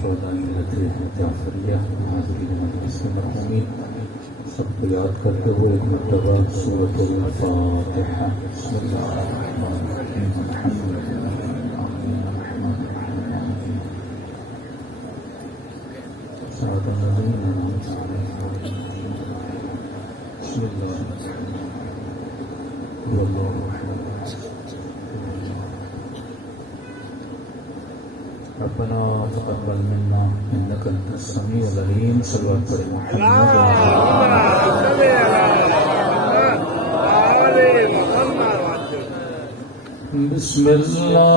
شہداء ملت جعفریہ حاضرین مجلس کے مرحومین سب کو یاد کرتے ہوئے ایک مرتبہ سورۃ الفاتحہ بسم اللہ الرحمن الرحیم الحمد للہ صراط الذین انعمت علیہم بسم اللہ قل اللہ احد ربنا تقبل منا انك انت السميع العليم صلوات پر محمد بسم اللہ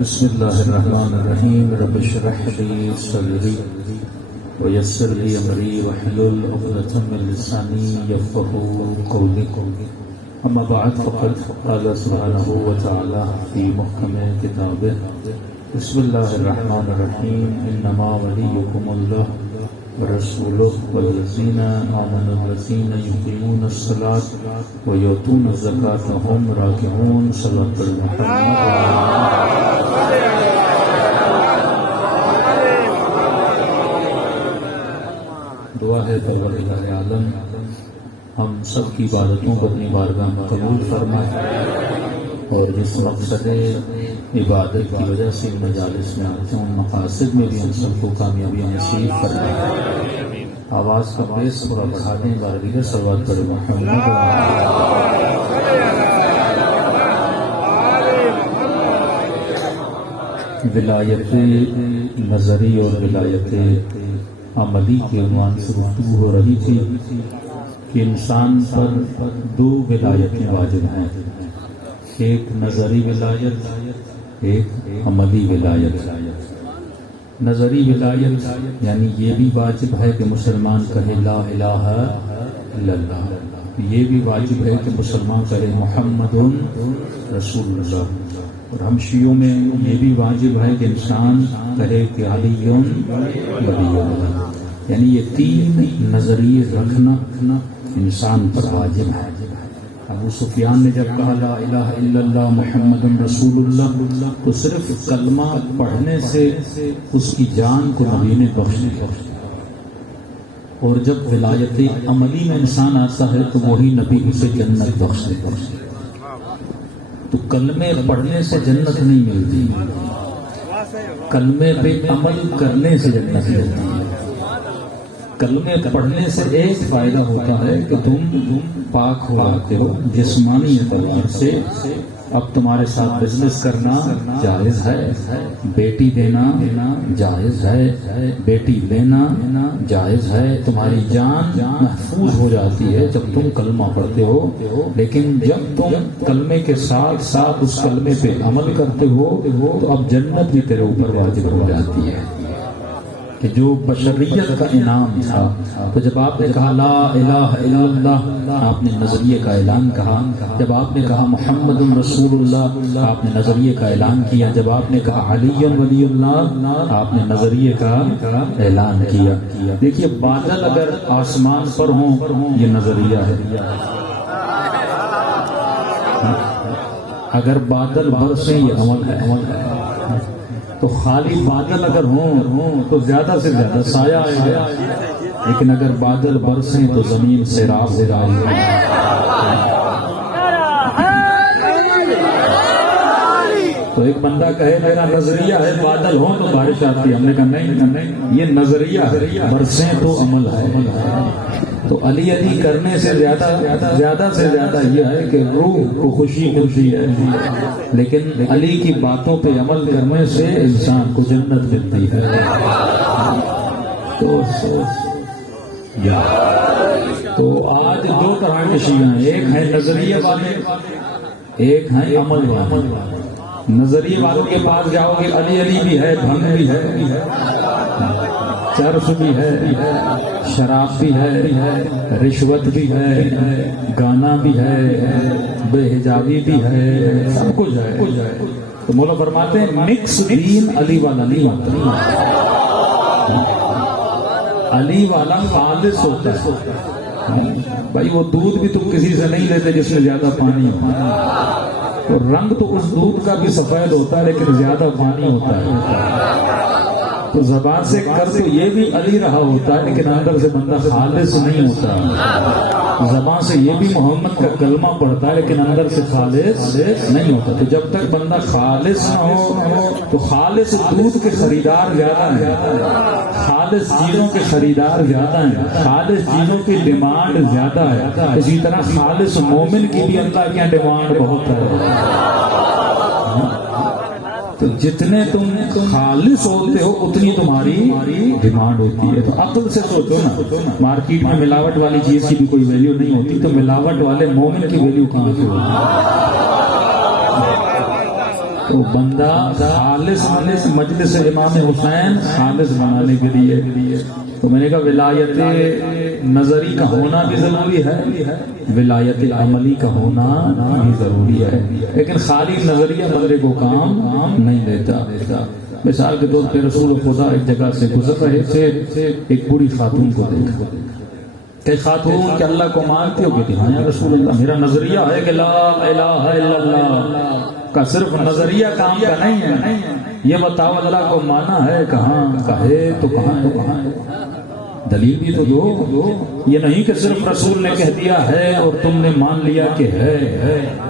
بسم اللہ الرحمن الرحیم رب اشرح لی صدری ویسر لی امری واحلل عقدۃ من لسانی یفقهوا قولی اما بعد فقد قال سبحانہ وتعالی فی محکم کتابہ بسم اللہ الرحمن الرحیم انما ولیکم اللہ ورسولہ والذین آمنوا الذین یقیمون الصلاة ویؤتون الزکاة وهم راکعون صلوات پر محمد دعا ہے پروردگار عالم ہم سب کی عبادتوں کو اپنی بارگاہ میں قبول فرمائے اور جس مقصد عبادت کی وجہ سے مجالس میں آتے ہیں ان مقاصد میں بھی ہم سب کو کامیابی نصیب فرمائے. آواز کا باعث تھوڑا بڑھا دیں بارگاہ صلوات پر محمد. ولایت نظری اور ولایت عملی کے عنوان سے گفتگو ہو رہی تھی کہ انسان پر دو ولایتیں واجب ہیں، ایک نظری ولایت، ایک عملی ولایت۔ نظری ولایت یعنی یہ بھی واجب ہے کہ مسلمان کہے لا الہ الا اللہ، یہ بھی واجب ہے کہ مسلمان کہے محمد رسول اللہ، اور ہم شیعوں میں یہ بھی واجب ہے کہ انسان کہے کہ علی ولی اللہ، یعنی یہ تین نظریے رکھنا انسان پر واجب ہے۔ ابو سفیان نے جب کہا لا الہ الا اللہ محمد رسول اللہ تو صرف کلمہ پڑھنے سے اس کی جان کو نبی نے بخش دیا، اور جب ولایت عملی میں انسان آتا ہے تو وہی نبی اسے جنت بخش دیتا۔ تو کلمے پڑھنے سے جنت نہیں ملتی، کلمے پہ عمل کرنے سے جنت ملتی ہے۔ کلمے پڑھنے سے ایک فائدہ ہوتا ہے کہ تم پاک ہو آتے ہو جسمانی اعتبار سے، اب تمہارے ساتھ بزنس کرنا جائز ہے، بیٹی دینا جائز ہے، بیٹی لینا جائز ہے، تمہاری جان محفوظ ہو جاتی ہے جب تم کلمہ پڑھتے ہو۔ لیکن جب تم کلمے کے ساتھ ساتھ اس کلمے پہ عمل کرتے ہو تو اب جنت بھی تیرے اوپر واجب ہو جاتی ہے، کہ جو بشریت کا انعام تھا۔ تو جب آپ نے کہا لا الہ الا اللہ، آپ نے نظریے کا اعلان کہا۔ جب آپ نے کہا محمد رسول اللہ، آپ نے نظریے کا اعلان کیا۔ جب آپ نے کہا علی ولی اللہ، آپ نے نظریے کا اعلان کیا۔ دیکھیے بادل اگر آسمان پر ہوں یہ نظریہ ہے، اگر بادل برسیں یہ عمل ہے۔ تو خالی بادل اگر ہوں تو زیادہ سے زیادہ سایہ آئے گا، لیکن اگر بادل برسیں تو زمین سیراب ہو جائے گی۔ تو ایک بندہ کہے میرا نظریہ ہے بادل ہوں تو بارش آتی ہے، ہم نے کہا نہیں، یہ نظریہ ہے، برسیں تو عمل ہے۔ تو علی علی کرنے سے زیادہ سے زیادہ یہ ہے کہ روح کو خوشی ملتی ہے، لیکن علی کی باتوں پہ عمل کرنے سے انسان کو جنت ملتی ہے۔ تو آج دو طرح کے شیعہ ہیں، ایک ہے نظریے والے، ایک ہیں عمل والے۔ نظریے والوں کے پاس جاؤ گے علی علی بھی ہے، بھنگ بھی ہے، چرس بھی ہے، شراب بھی ہے، رشوت بھی ہے، گانا بھی ہے، بے حجابی بھی ہے، سب کچھ ہے۔ تو مولا فرماتے ہیں مکس دین علی والا نہیں ہوتا، علی والا خالص ہوتا ہے۔ بھائی وہ دودھ بھی تم کسی سے نہیں لیتے جس میں زیادہ پانی ہو، تو رنگ تو اس دودھ کا بھی سفید ہوتا ہے لیکن زیادہ پانی ہوتا ہے۔ تو زبان سے کر تو یہ بھی علی رہا ہوتا ہے لیکن اندر سے بندہ خالص نہیں ہوتا۔ زبان سے یہ بھی محمد کا کلمہ پڑھتا ہے لیکن اندر سے خالص نہیں ہوتا۔ تو جب تک بندہ خالص نہ ہو تو خالص دودھ کے خریدار زیادہ ہیں، خالص چیزوں کے خریدار زیادہ ہیں، خالص چیزوں کی ڈیمانڈ زیادہ ہے۔ اسی طرح خالص مومن کی بھی اللہ کی ڈیمانڈ بہت ہے۔ تو جتنے تم خالص ہوتے ہو اتنی تمہاری ڈیمانڈ ہوتی ہے۔ تو عقل سے سوچو نا، مارکیٹ میں ملاوٹ والی چیز کی بھی کوئی ویلیو نہیں ہوتی، تو ملاوٹ والے مومن کی ویلیو کہاں سے ہوتی؟ تو بندہ خالص مجلس امام حسین خالص بنانے کے لیے، تو میں نے کہا ولایت نظری کا ہونا بھی ضروری ہے، ولایت عملی کا ہونا بھی ضروری ہے، لیکن خالی نظریہ بندے کو کام نہیں دیتا۔ مثال کے طور پہ رسول خدا ایک جگہ سے گزر رہے تھے، ایک بوڑھی خاتون کو دیکھا کہ خاتون کہ اللہ کو مانتے ہو؟ کہ ہاں یا رسول اللہ، میرا نظریہ ہے کہ لا الہ الا اللہ کا صرف نظریہ کام کا نہیں ہے، یہ بتاؤ اللہ کو مانا ہے کہاں؟ کہے تو کہاں ہے؟ دلیل بھی تو دو. یہ نہیں کہ صرف رسول نے کہہ دیا ہے اور تم نے مان لیا کہ ہے.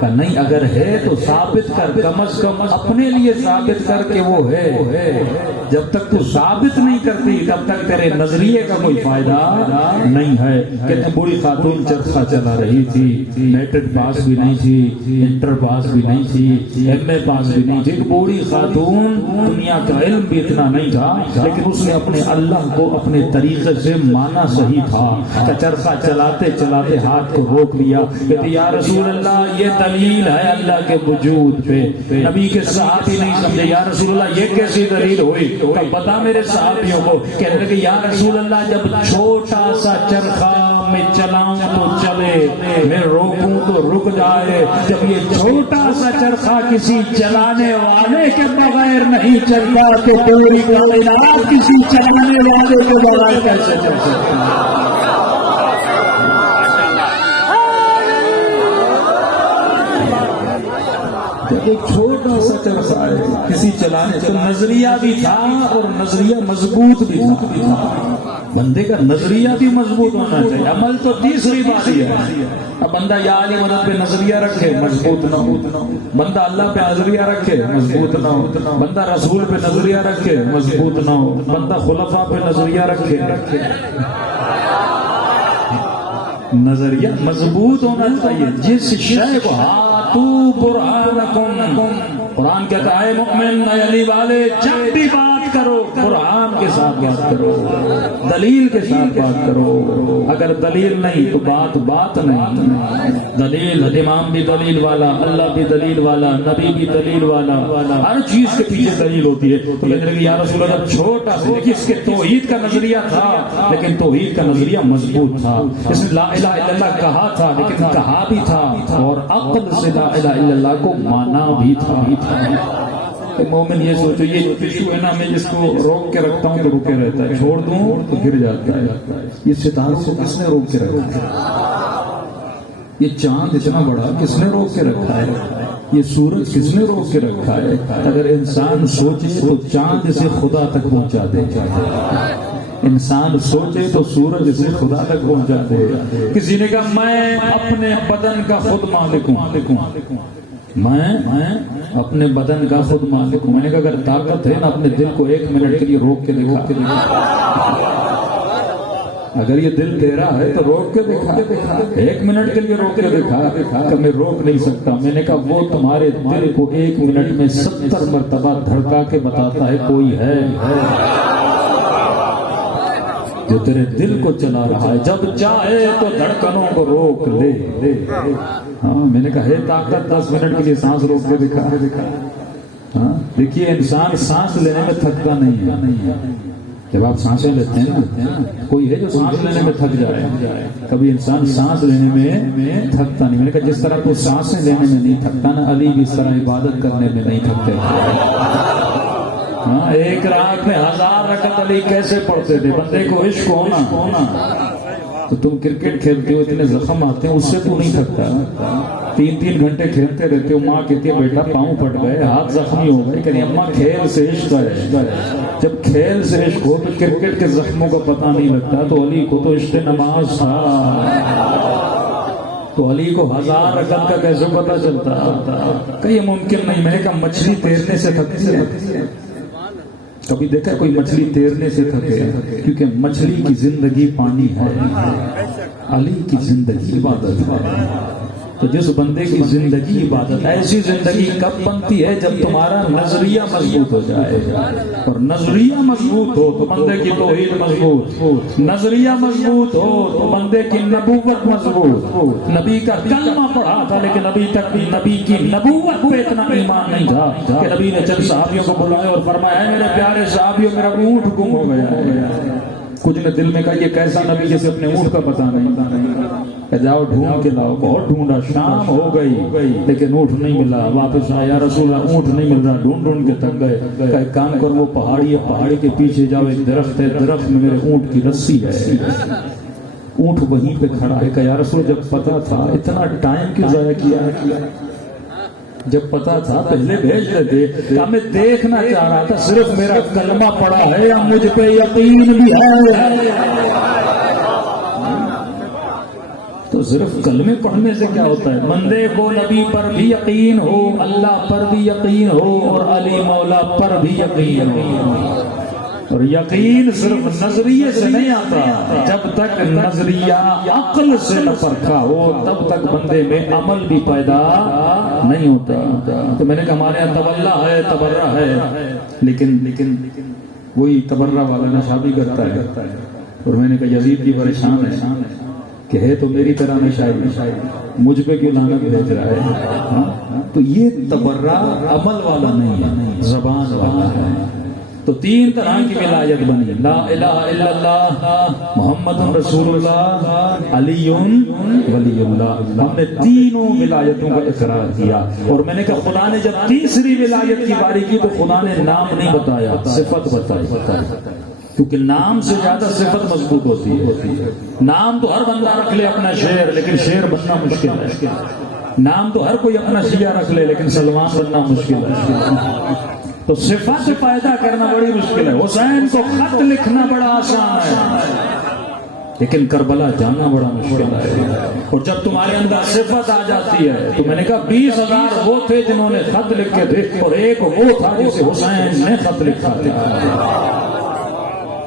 کہ نہیں، اگر ہے تو ثابت کر، کم از کم اپنے لیے ثابت کر کہ وہ ہے. جب تک تو ثابت نہیں کرتی تب تک تیرے نظریے کا کوئی فائدہ نہیں ہے. کہتے بوڑھی خاتون چرخہ چلا رہی تھی، میٹرک پاس بھی نہیں تھی، انٹر پاس بھی نہیں تھی، ایم اے پاس بھی نہیں تھی. بوڑھی خاتون، دنیا کا علم بھی اتنا نہیں تھا، لیکن اس نے اپنے اللہ کو اپنے طریقے سے مانا صحیح تھا. چرخہ چلاتے چلاتے ہاتھ کو روک لیا. کہتے یا رسول اللہ یہ دلیل ہے اللہ کے وجود پہ. نبی کے صحابی نہیں سمجھے، یا رسول اللہ یہ کیسی دلیل ہوئی؟ تب بتا میرے صحابیوں کو. کہنے لگے یا رسول اللہ جب چھوٹا سا چرخہ میں چلاؤں تو چلے، میں روکوں تو رک جائے. جب یہ چھوٹا سا چرخہ کسی چلانے والے کے بغیر نہیں چلتا تو پوری کائنات کسی چلانے والے کے بغیر کیسے چل سکتی ہے؟ ایک چھوٹا سا چرخہ ہے کسی چلانے، تو نظریہ بھی تھا اور نظریہ مضبوط بھی تھا. بندے کا نظریہ بھی مضبوط ہونا چاہیے. عمل تو تیسری بات ہی ہے. اب بندہ یا علی مدد پہ نظریہ رکھے مضبوط نہ ہو، بندہ اللہ پہ نظریہ رکھے مضبوط نہ ہو، بندہ رسول پہ نظریہ رکھے مضبوط نہ ہو، بندہ خلفاء پہ نظریہ رکھے. نظریہ مضبوط ہونا چاہیے. جس شے کو ہاتھو برہانکم، قرآن کہتا ہے مؤمن اے علی والے جب بھی بات کرو قرآن کے ساتھ بات کرو، دلیل کے ساتھ بات کرو. اگر دلیل نہیں تو بات نہیں. دلیل، امام بھی دلیل والا، اللہ بھی دلیل والا، نبی بھی دلیل والا، ہر چیز کے پیچھے دلیل ہوتی ہے. تو کہنے لگے یا رسول اللہ چھوٹا سا، اس کے توحید کا نظریہ تھا لیکن توحید کا نظریہ مضبوط تھا. اس نے لا الہ الا اللہ کہا تھا لیکن کہا بھی تھا اور عقل سے لا الہ الا اللہ کو مانا بھی تھا. مومن یہ سوچو یہ ٹشو ہے نا، میں جس کو روک کے رکھتا ہوں تو رکے رہتا ہے، چھوڑ دوں تو گر جاتا ہے. یہ ستاروں کو کس نے روک کے رکھا ہے؟ یہ چاند اتنا بڑا کس نے روک کے رکھا ہے؟ یہ سورج کس نے روک کے رکھا ہے؟ اگر انسان سوچے تو چاند سے خدا تک پہنچا دے. انسان سوچے تو سورج سے خدا تک پہنچا دے. کسی نے کہا میں اپنے بدن کا خود مالک ہوں، میں اپنے بدن کا خود مالک ہوں. میں نے کہا اگر طاقت ہے نا اپنے دل کو 1 منٹ کے لیے روک کے دکھا. اگر یہ دل تیرا ہے تو روک کے دکھا. 1 منٹ کے لیے روک کے دکھا کہ میں روک نہیں سکتا. میں نے کہا وہ تمہارے دل کو 1 منٹ میں 70 مرتبہ دھڑکا کے بتاتا ہے کوئی ہے جو تیرے دل کو چلا رہا ہے. جب چاہے تو دھڑکنوں کو روک لے. ہاں میں نے کہا ہے طاقت 10 منٹ کے لیے سانس روک کے دکھا. ہاں دیکھیے انسان سانس لینے میں تھکتا نہیں ہے. جب آپ سانسیں لیتے ہیں نا، کوئی ہے جو سانس لینے میں تھک جائے؟ کبھی انسان سانس لینے میں تھکتا نہیں. میں نے کہا جس طرح تو سانسیں لینے میں نہیں تھکتا نا، علی بھی اس طرح عبادت کرنے میں نہیں تھکتے. ہاں 1 رات میں 1000 رکعت علی کیسے پڑھتے تھے؟ بندے کو عشق ہونا. تو تم کرکٹ کھیلتے ہو اتنے زخم آتے ہیں، اس سے تو نہیں تھکتا. 3 گھنٹے کھیلتے رہتے ہو، ماں کہتی ہے بیٹا پاؤں پھٹ گئے، ہاتھ زخمی ہو گئے. کہ اماں کھیل سے عشق ہے. جب کھیل سے عشق ہو تو کرکٹ کے زخموں کا پتہ نہیں لگتا. تو علی کو تو عشق نماز تھا، تو علی کو 1000 رکعت کا کیسے پتہ چلتا؟ کہ یہ ممکن نہیں. میں نے کہا مچھلی تیرنے سے تھکتی ہے؟ کبھی دیکھا کوئی مچھلی تیرنے سے تھکے؟ کیونکہ مچھلی کی زندگی پانی ہے، علی کی زندگی عبادت ہے. تو جس بندے کی زندگی عبادت، ایسی زندگی کب بنتی ہے؟ جب تمہارا نظریہ مضبوط ہو جائے. اور نظریہ مضبوط ہو تو بندے کی توحید مضبوط، نظریہ مضبوط ہو تو بندے کی نبوت مضبوط. نبی کا کلمہ پڑھا تھا لیکن ابھی تک بھی نبی کی نبوت پہ اتنا ایمان نہیں تھا کہ نبی نے چند صحابیوں کو بلایا اور فرمایا میرے پیارے صحابیوں میرا اونٹ گم ہو گیا ہے. کچھ نے دل میں کہا یہ کیسا نبی جیسے اپنے اونٹ کا پتہ نہیں. جاؤ ڈھونڈ کے لاؤ. بہت ڈھونڈا، شام ہو گئی لیکن اونٹ نہیں ملا. واپس آیا رسول اللہ اونٹ نہیں مل رہا. ڈھونڈ کے تھک گئے. کہ ایک کام کرو وہ پہاڑی ہے، پہاڑی کے پیچھے جاؤ، ایک درخت ہے، درخت میں میرے اونٹ کی رسی ہے. اونٹ وہیں پہ کھڑا ہے. کہ یا رسول جب پتا تھا اتنا ٹائم کیوں ضائع کیا؟ جب پتا تھا پہلے بھیج دیتے. میں دیکھنا چاہ رہا تھا صرف میرا کلمہ پڑا ہے یا مجھ پہ یقین بھی ہے. صرف کلمے پڑھنے سے کیا ہوتا ہے؟ بندے کو نبی پر بھی یقین ہو، اللہ پر بھی یقین ہو، اور علی مولا پر بھی یقین ہو. اور یقین صرف نظریے سے نہیں آتا، جب تک نظریہ عقل سے نہ پرکھا ہو تب تک بندے میں عمل بھی پیدا نہیں ہوتا. تو میں نے کہا ہمارے یہاں تولہ ہے، تبرہ ہے، لیکن وہی تبرہ والا نشہ بھی کرتا ہے. اور میں نے کہا یزید بھی پریشان ہے کہ ہے تو میری طرح نشائی، مجھ پہ کیوں لعنت بھیج رہا ہے؟ تو یہ تبرہ عمل والا نہیں ہے، زبان والا ہے. تو 3 طرح کی ولایت بنی، لا الہ الا اللہ، محمد رسول اللہ، علی ولی اللہ. ہم نے تینوں ولایتوں کا اقرار کیا. اور میں نے کہا خدا نے جب تیسری ولایت کی باری کی تو خدا نے نام نہیں بتایا، صفت بتائی. کیونکہ نام سے زیادہ صفت مضبوط ہوتی ہے. نام تو ہر بندہ رکھ لے اپنا شیر، لیکن شیر بننا مشکل ہے. نام تو ہر کوئی اپنا شیعہ رکھ لے، لیکن سلمان بننا مشکل ہے. تو صفت پیدا کرنا بڑی مشکل ہے. حسین کو خط لکھنا بڑا آسان ہے، لیکن کربلا جانا بڑا مشکل ہے. اور جب تمہارے اندر صفت آ جاتی ہے تو میں نے کہا 20,000 وہ تھے جنہوں نے خط لکھے تھے، اور ایک وہ تھا جسے حسین نے خط لکھا تھا.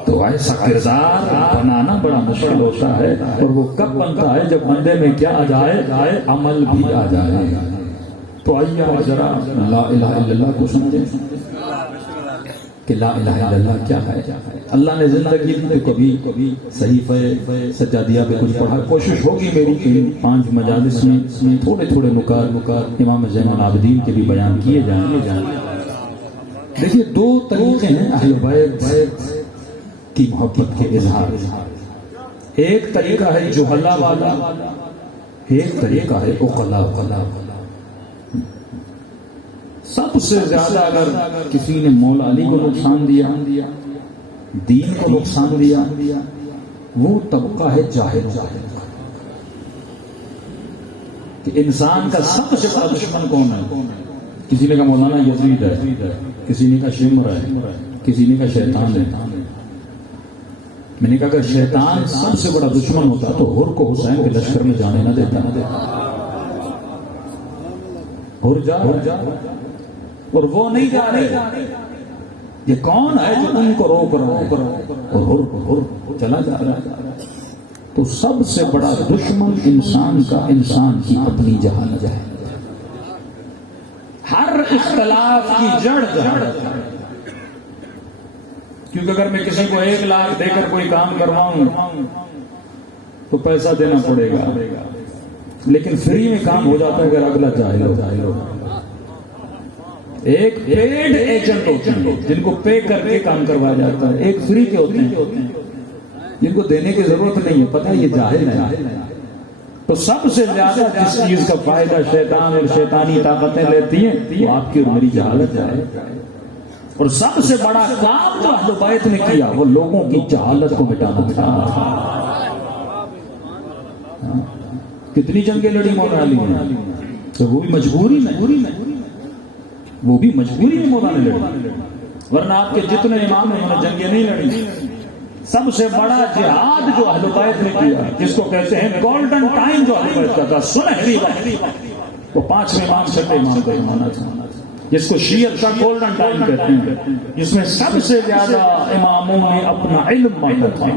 تو ایسا کردار بنانا بڑا مشکل ہوتا ہے. اور وہ کب بنتا ہے؟ جب بندے میں کیا آ جائے؟ عمل بھی آ جائے. تو آئیے ذرا لا الہ الا اللہ کو سمجھیں کہ لا الہ الا اللہ کیا ہے. اللہ نے زندگی میں کبھی صحیفہ سجادیہ پہ کچھ پڑھا. کوشش ہوگی میری کہ 5 مجالس میں تھوڑے نکات امام زین العابدین کے بھی بیان کیے جائیں. دیکھیے 2 طریقے ہیں اہل بیت کی محبت کے اظہار. ایک طریقہ ہے جوہلا والا، ایک طریقہ ہے عقلا والا. سب سے زیادہ اگر کسی نے مولا علی کو نقصان دیا، دین کو نقصان دیا، وہ طبقہ ہے جاہل. کہ انسان کا سب سے بڑا دشمن کون ہے؟ کسی نے کہا مولانا یزید ہے، کسی نے کہا شمر ہے، کسی نے کہا شیطان ہے. میں نے کہا اگر شیطان سب سے بڑا دشمن ہوتا تو ہر کو حسین کے لشکر میں جانے نہ دیتا. ہر جا، اور وہ نہیں جا رہے. یہ کون ہے جو ان کو روک رہا ہے؟ اور ہر چلا جا رہا ہے. تو سب سے بڑا دشمن انسان کا انسان کی اپنی جہالت ہے. ہر اختلاف کی جڑ کیونکہ اگر میں کسی کو 1 لاکھ دے کر کوئی کام کرواؤں تو پیسہ دینا پڑے گا، لیکن فری میں کام ہو جاتا ہے اگر اگلا جاہل ہو. ایک پیڈ ایجنٹ ہوتے ہیں جن کو پے کر کے کام کروایا جاتا ہے، ایک فری کے ہوتے ہیں جن کو دینے کی ضرورت نہیں ہے، پتہ ہے یہ جاہل ہے. تو سب سے زیادہ جس چیز کا فائدہ شیطان اور شیطانی طاقتیں لیتی ہیں وہ آپ کی اور میری جہالت ہے. اور سب سے بڑا کام جو اہل بیت نے کیا وہ لوگوں کی جہالت کو مٹانا تھا. کتنی جنگیں لڑی مولا علی نے، تو وہ بھی مجبوری میں مولا نے لڑی. ورنہ آپ کے جتنے امام ہیں انہوں نے جنگیں نہیں لڑی. سب سے بڑا جہاد جو اہل بیت نے کیا، جس کو کہتے ہیں گولڈن ٹائم جو اہل بیت کا تھا، سنہری وقت، وہ 5 امام 6 امام کا زمانہ تھا، جس کو شیعت کا گولڈن ٹائم کہتے ہیں، جس میں سب سے زیادہ اماموں نے اپنا علم مانگا تھا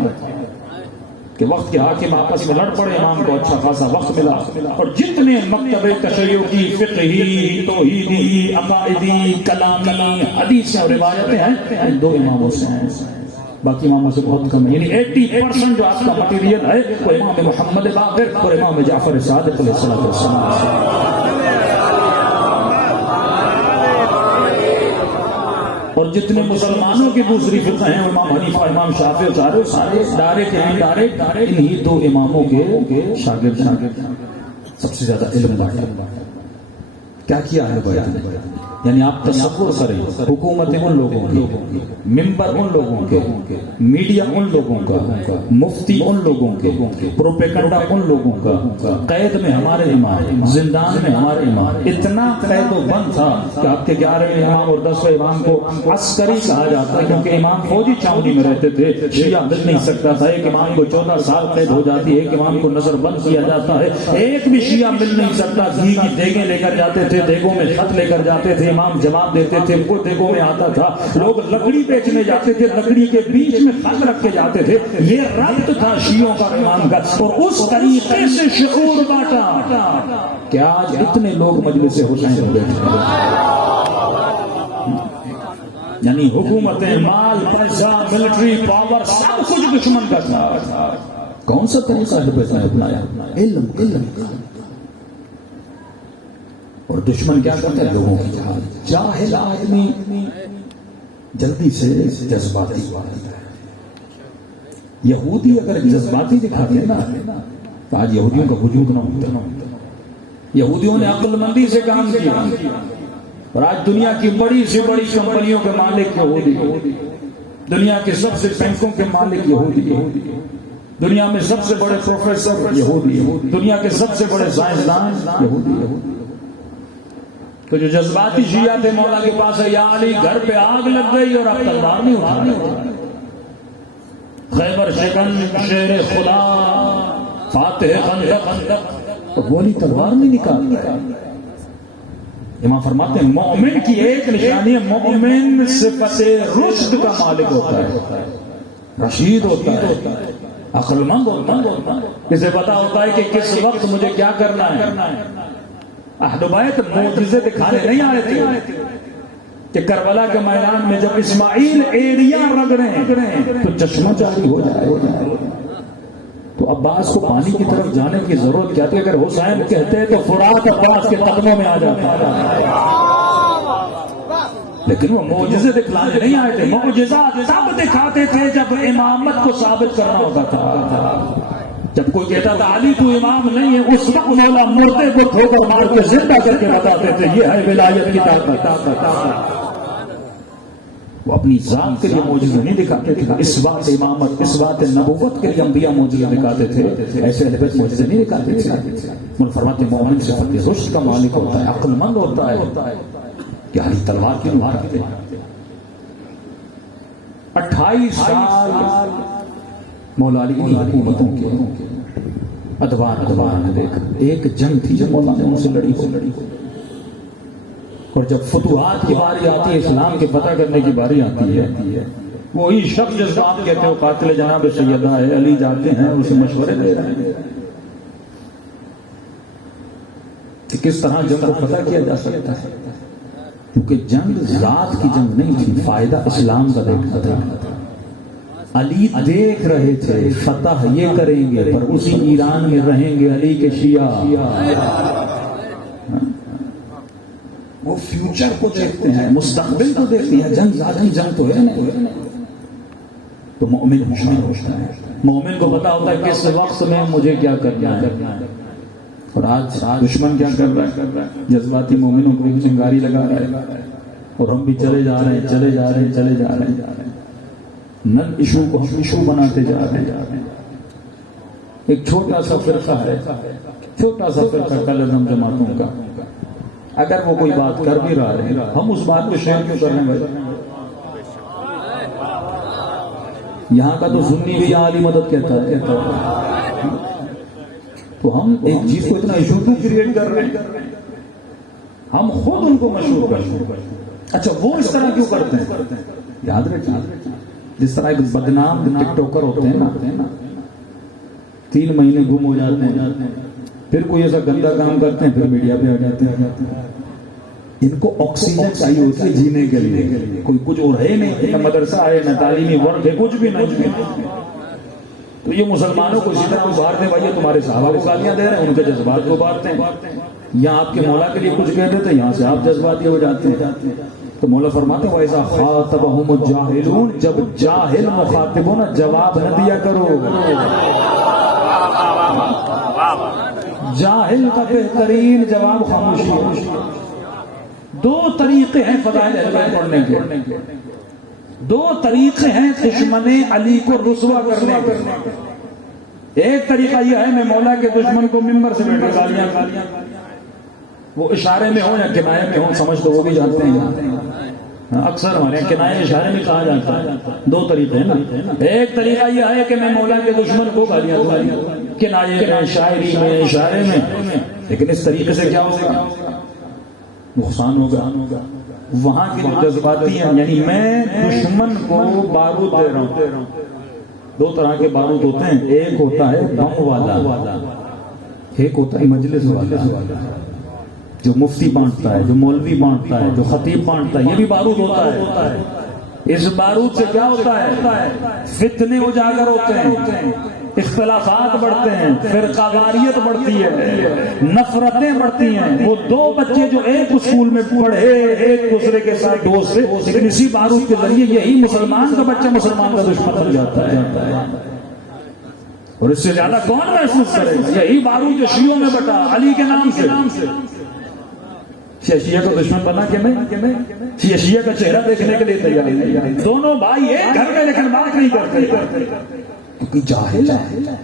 کہ وقت کے حاکم آپس میں لڑ پڑے، امام کو اچھا خاصا وقت ملا. اور جتنے مکتب تشیعی، فقہی، توحیدی، عقائدی، کلامی، حدیث اور روایتیں ہیں ان 2 اماموں سے ہیں، باقی اماموں سے بہت کم ہے. یعنی 80% جو آپ کا مٹیریل ہے وہ امام محمد باقر اور امام جعفر صادق علیہ السلام. اور جتنے مسلمانوں کی دوسری فقہ ہیں، امام حنیفہ، امام شافعی، سارے دارے کے ہیں، دارے انہی 2 اماموں کے شاگرد. سب سے زیادہ علم کیا کیا ہے بیت نے؟ یعنی آپ تصور کریں حکومتیں ان لوگوں کی، ممبر ان لوگوں کے، میڈیا ان لوگوں کا، مفتی ان لوگوں کے، پروپیگنڈا ان لوگوں کا، قید میں ہمارے امام، زندان میں ہمارے امام، اتنا قید و بند تھا کہ آپ کے 11ویں امام اور 10ویں امام کو عسکری کہا جاتا ہے، کیونکہ امام فوجی چھاؤنی میں رہتے تھے، شیعہ مل نہیں سکتا تھا، ایک امام کو 14 سال قید ہو جاتی ہے، ایک امام کو نظر بند کیا جاتا ہے، ایک بھی شیعہ مل نہیں سکتا، گھی کی دیگیں لے کر جاتے تھے، دیگوں میں خط لے کر جاتے تھے، امام جواب دیتے تھے، وہ دیگوں میں آتا تھا، لوگ لکڑی بیچنے جاتے تھے، لکڑی کے بیچ میں خط رکھ کے جاتے تھے، یہ ربط تھا شیعوں کا امام کا، اور اس طریقے سے شعور بانٹا کہ آج اتنے لوگ مجلس حسین میں بیٹھے ہیں، یعنی حکومتیں، مال، پیسہ، ملٹری پاور، سب کچھ دشمن کا تھا۔ کون سا طریقہ ہے اپنایا؟ علم۔ اور دشمن کیا کرتا ہے؟ لوگوں کی جہاد۔ جاہل آدمی جلدی سے جذباتی ہوا ہے۔ یہودی اگر جذباتی دکھاتے ہیں نا تو آج یہودیوں کا وجود نہ ہوتا۔ یہودیوں نے عقل مندی سے کام کیا، اور آج دنیا کی بڑی سے بڑی کمپنیوں کے مالک یہودی، دنیا کے سب سے بینکوں کے مالک یہودی، دنیا میں سب سے بڑے پروفیسر یہودی، دنیا کے سب سے بڑے سائنسدان یہودی۔ تو جو جذباتی شیعہ تھے مولا کے پاس ہے، یا علی گھر پہ آگ لگ گئی اور اب تلوار نہیں اٹھانے، خیبر شکن، شیر خدا، فاتح خندق، اور گولی تلوار نہیں نکالتا۔ امام فرماتے ہیں مومن کی ایک نشانی ہے، مومن صفت رشد کا مالک ہوتا ہے، رشید ہوتا ہے، عقل مند ہوتا ہے، اسے پتا ہوتا ہے کہ کس وقت مجھے کیا کرنا ہے۔ اہل بیت معجزے دکھانے نہیں آئے تھے کہ کربلا کے میدان میں جب اسماعیل ایڑیاں رگڑیں تو چشمہ جاری ہو جائے، تو عباس کو پانی کی طرف جانے کی ضرورت کیا تھی؟ اگر حسین کہتے تو فرات عباس کے قدموں میں آ جاتا، لیکن وہ معجزے دکھلانے نہیں آئے تھے۔ معجزات تب دکھاتے تھے جب امامت کو ثابت کرنا ہوتا تھا، جب کوئی کہتا تھا علی تو امام نہیں ہے، اس وقت مولا مردے کو ٹھوکر مار کے زندہ کر کے بتاتے تھے یہ ہے ولایت کی طاقت۔ وہ اپنی ذات کے لیے معجزے نہیں دکھاتے تھے، اس بات امامت، اس بات نبوت کے لیے انبیاء معجزے دکھاتے تھے، ایسے اہل بیت معجزے نہیں دکھاتے تھے۔ من فرماتے مومن صفت رشد کا مالک ہوتا ہے، عقل مند ہوتا ہے، کہ علی تلوار کی مار کرتے ہیں۔ 28 سال مولا علی کی حکومتوں کے ادوار نے دیکھا، ایک جنگ تھی جب مولا نے ان سے لڑی ہو، اور جب فتوحات کی باری آتی ہے، اسلام کے فتح کرنے کی باری آتی ہے، وہی شخص جس کو آپ کہتے ہو قاتل جناب سیدہ ہے، علی جاتے ہیں اسے مشورے دے رہے ہیں کہ کس طرح جنگ کو فتح کیا جا سکتا ہے، کیونکہ جنگ ذات کی جنگ نہیں تھی، فائدہ اسلام کا دیکھنا تھا۔ علی دیکھ رہے تھے فتح یہ کریں گے پر اسی ایران میں رہیں گے علی کے شیعہ، وہ فیوچر کو دیکھتے ہیں، مستقبل کو دیکھتے ہیں، جنگ ذاتی جنگ تو ہے نہیں۔ تو مومن ہوشیار ہوتا ہے، مومن کو پتا ہوتا ہے کس وقت میں مجھے کیا کرنا ہے، اور آج دشمن کیا کر رہا ہے؟ جذباتی مومنوں کو بھی چنگاری لگا رہا ہے، اور ہم بھی چلے جا رہے ہیں، نن ایشو کو ہم ایشو بناتے جا رہے ہیں۔ ایک چھوٹا سا فرقہ ہے، چھوٹا سا فرقہ کل ازم جماعتوں کا، اگر وہ کوئی بات کر بھی رہا ہے ہم اس بات کو شیئر کیوں کر رہے ہیں؟ یہاں کا تو سنی بھی عالی مدد کہتا ہے، تو ہم ایک چیز کو اتنا ایشو کیوں کریٹ کر رہے ہیں؟ ہم خود ان کو مشہور کرتے ہیں۔ اچھا وہ اس طرح کیوں کرتے ہیں؟ یاد رکھیے جس طرح ایک بدنام ٹک ٹاکر ہوتے ہیں نا، 3 مہینے گم ہو جاتے ہیں، پھر کوئی ایسا گندا کام کرتے ہیں، پھر میڈیا پہ آ جاتے ہیں۔ ان کو آکسیجن چاہیے ہوتی ہے جینے کے لیے، کوئی کچھ اور ہے نہیں، نہ مدرسہ ہے، نہ تعلیمی ورک ہے، کچھ بھی نہیں۔ تو یہ مسلمانوں کو اسی طرح ابھارتے ہیں، بھائی تمہارے صحابہ کو گالیاں دے رہے ہیں، ان کے جذبات کو ابھارتے ہیں، یا آپ کے مولا کے لیے کچھ کہہ دیتے ہیں، یہاں سے آپ جذباتی ہو جاتے ہیں۔ تو مولا فرماتے ہیں وَإِذَا خَاطَبَهُمُ الْجَاهِلُونَ، جب جاہل مخاطب ہو نا جواب نہ دیا کرو۔ جاہل کا بہترین جواب خاموشی ہے، دو طریقے ہیں فضائل اہل بیت پڑھنے کے، دو طریقے ہیں دشمن علی کو رسوا کرنے کے۔ ایک طریقہ یہ ہے میں مولا کے دشمن کو ممبر سے بیٹھ کر گالیاں، وہ اشارے میں ہو یا کنائے میں ہو، سمجھ تو وہ بھی جانتے ہیں، اکثر ہمارے کنائے اشارے میں کہا جاتا ہے۔ دو طریقے ہیں نا، ایک طریقہ یہ ہے کہ میں مولا کے دشمن کو گالیاں کنائے میں، شاعری میں، اشارے میں، لیکن اس طریقے سے کیا ہوگا؟ نقصان ہوگا۔ وہاں کے جو جذباتی ہیں، یعنی میں دشمن کو بارود دے رہا ہوں۔ دو طرح کے بارود ہوتے ہیں، ایک ہوتا ہے بم والا، ایک ہوتا ہے مجلس والا، جو مفتی بانٹتا ہے، جو مولوی بانٹتا ہے، جو خطیب بانٹتا ہے، یہ بھی بارود ہوتا ہے۔ اس بارود سے کیا ہوتا ہے؟ فتنے اجاگر ہوتے ہیں، اختلافات بڑھتے ہیں، فرقہ واریت بڑھتی ہے، نفرتیں بڑھتی ہیں۔ وہ دو بچے جو ایک اسکول میں پڑھے، ایک دوسرے کے ساتھ دوست تھے، لیکن اسی بارود کے ذریعے یہی مسلمان کا بچہ مسلمان کا دشمن بن جاتا ہے، اور اس سے زیادہ کون محسوس کرے گا؟ یہی بارود جو شیعوں میں بٹا علی کے نام سے، شیعہ کو دشمن بنا کہ نہیں، شیعہ کا چہرہ دیکھنے کے لیے تیار نہیں، دونوں بھائی ایک گھر میں لیکن بات نہیں کرتے، کیونکہ جاہل ہے،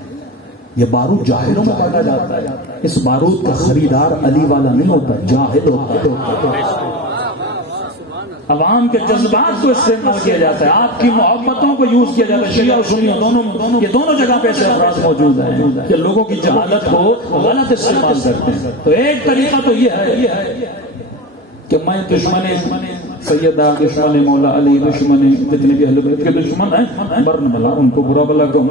یہ بارود جاہلوں میں پایا جاتا ہے۔ اس بارود کا خریدار علی والا نہیں ہوتا، جاہل ہوتا ہے۔ عوام کے جذبات کو استعمال کیا جاتا ہے، آپ کی محبتوں کو یوز کیا جاتا ہے۔ شیعہ اور سنی دونوں جگہ پہ ایسے افراد موجود ہیں کہ لوگوں کی جہالت کو غلط استعمال کرتے ہیں۔ تو ایک طریقہ تو یہ ہے کہ میں دشمن سیدہ، دشمن مولا علی، دشمن جتنے بھی اہل بیت کے دشمن ہیں، مرن بلا ان کو برا بلا کہوں،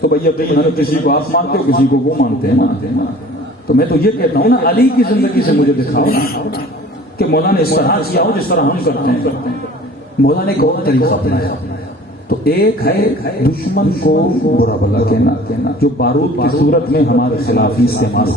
تو بھئی یقین ہے کسی کو آپ مانتے ہو، کسی کو وہ مانتے ہیں نا۔ تو میں تو یہ کہتا ہوں نا، علی کی زندگی سے مجھے دکھاؤ نا کہ مولا نے اس طرح کیا ہو جس طرح ہم کرتے ہیں۔ مولا نے ایک اور طریقہ اپنایا، تو ایک ہے دشمن کو برا بلا کہنا، جو بارود کی صورت میں ہمارے خلاف ہی استعمال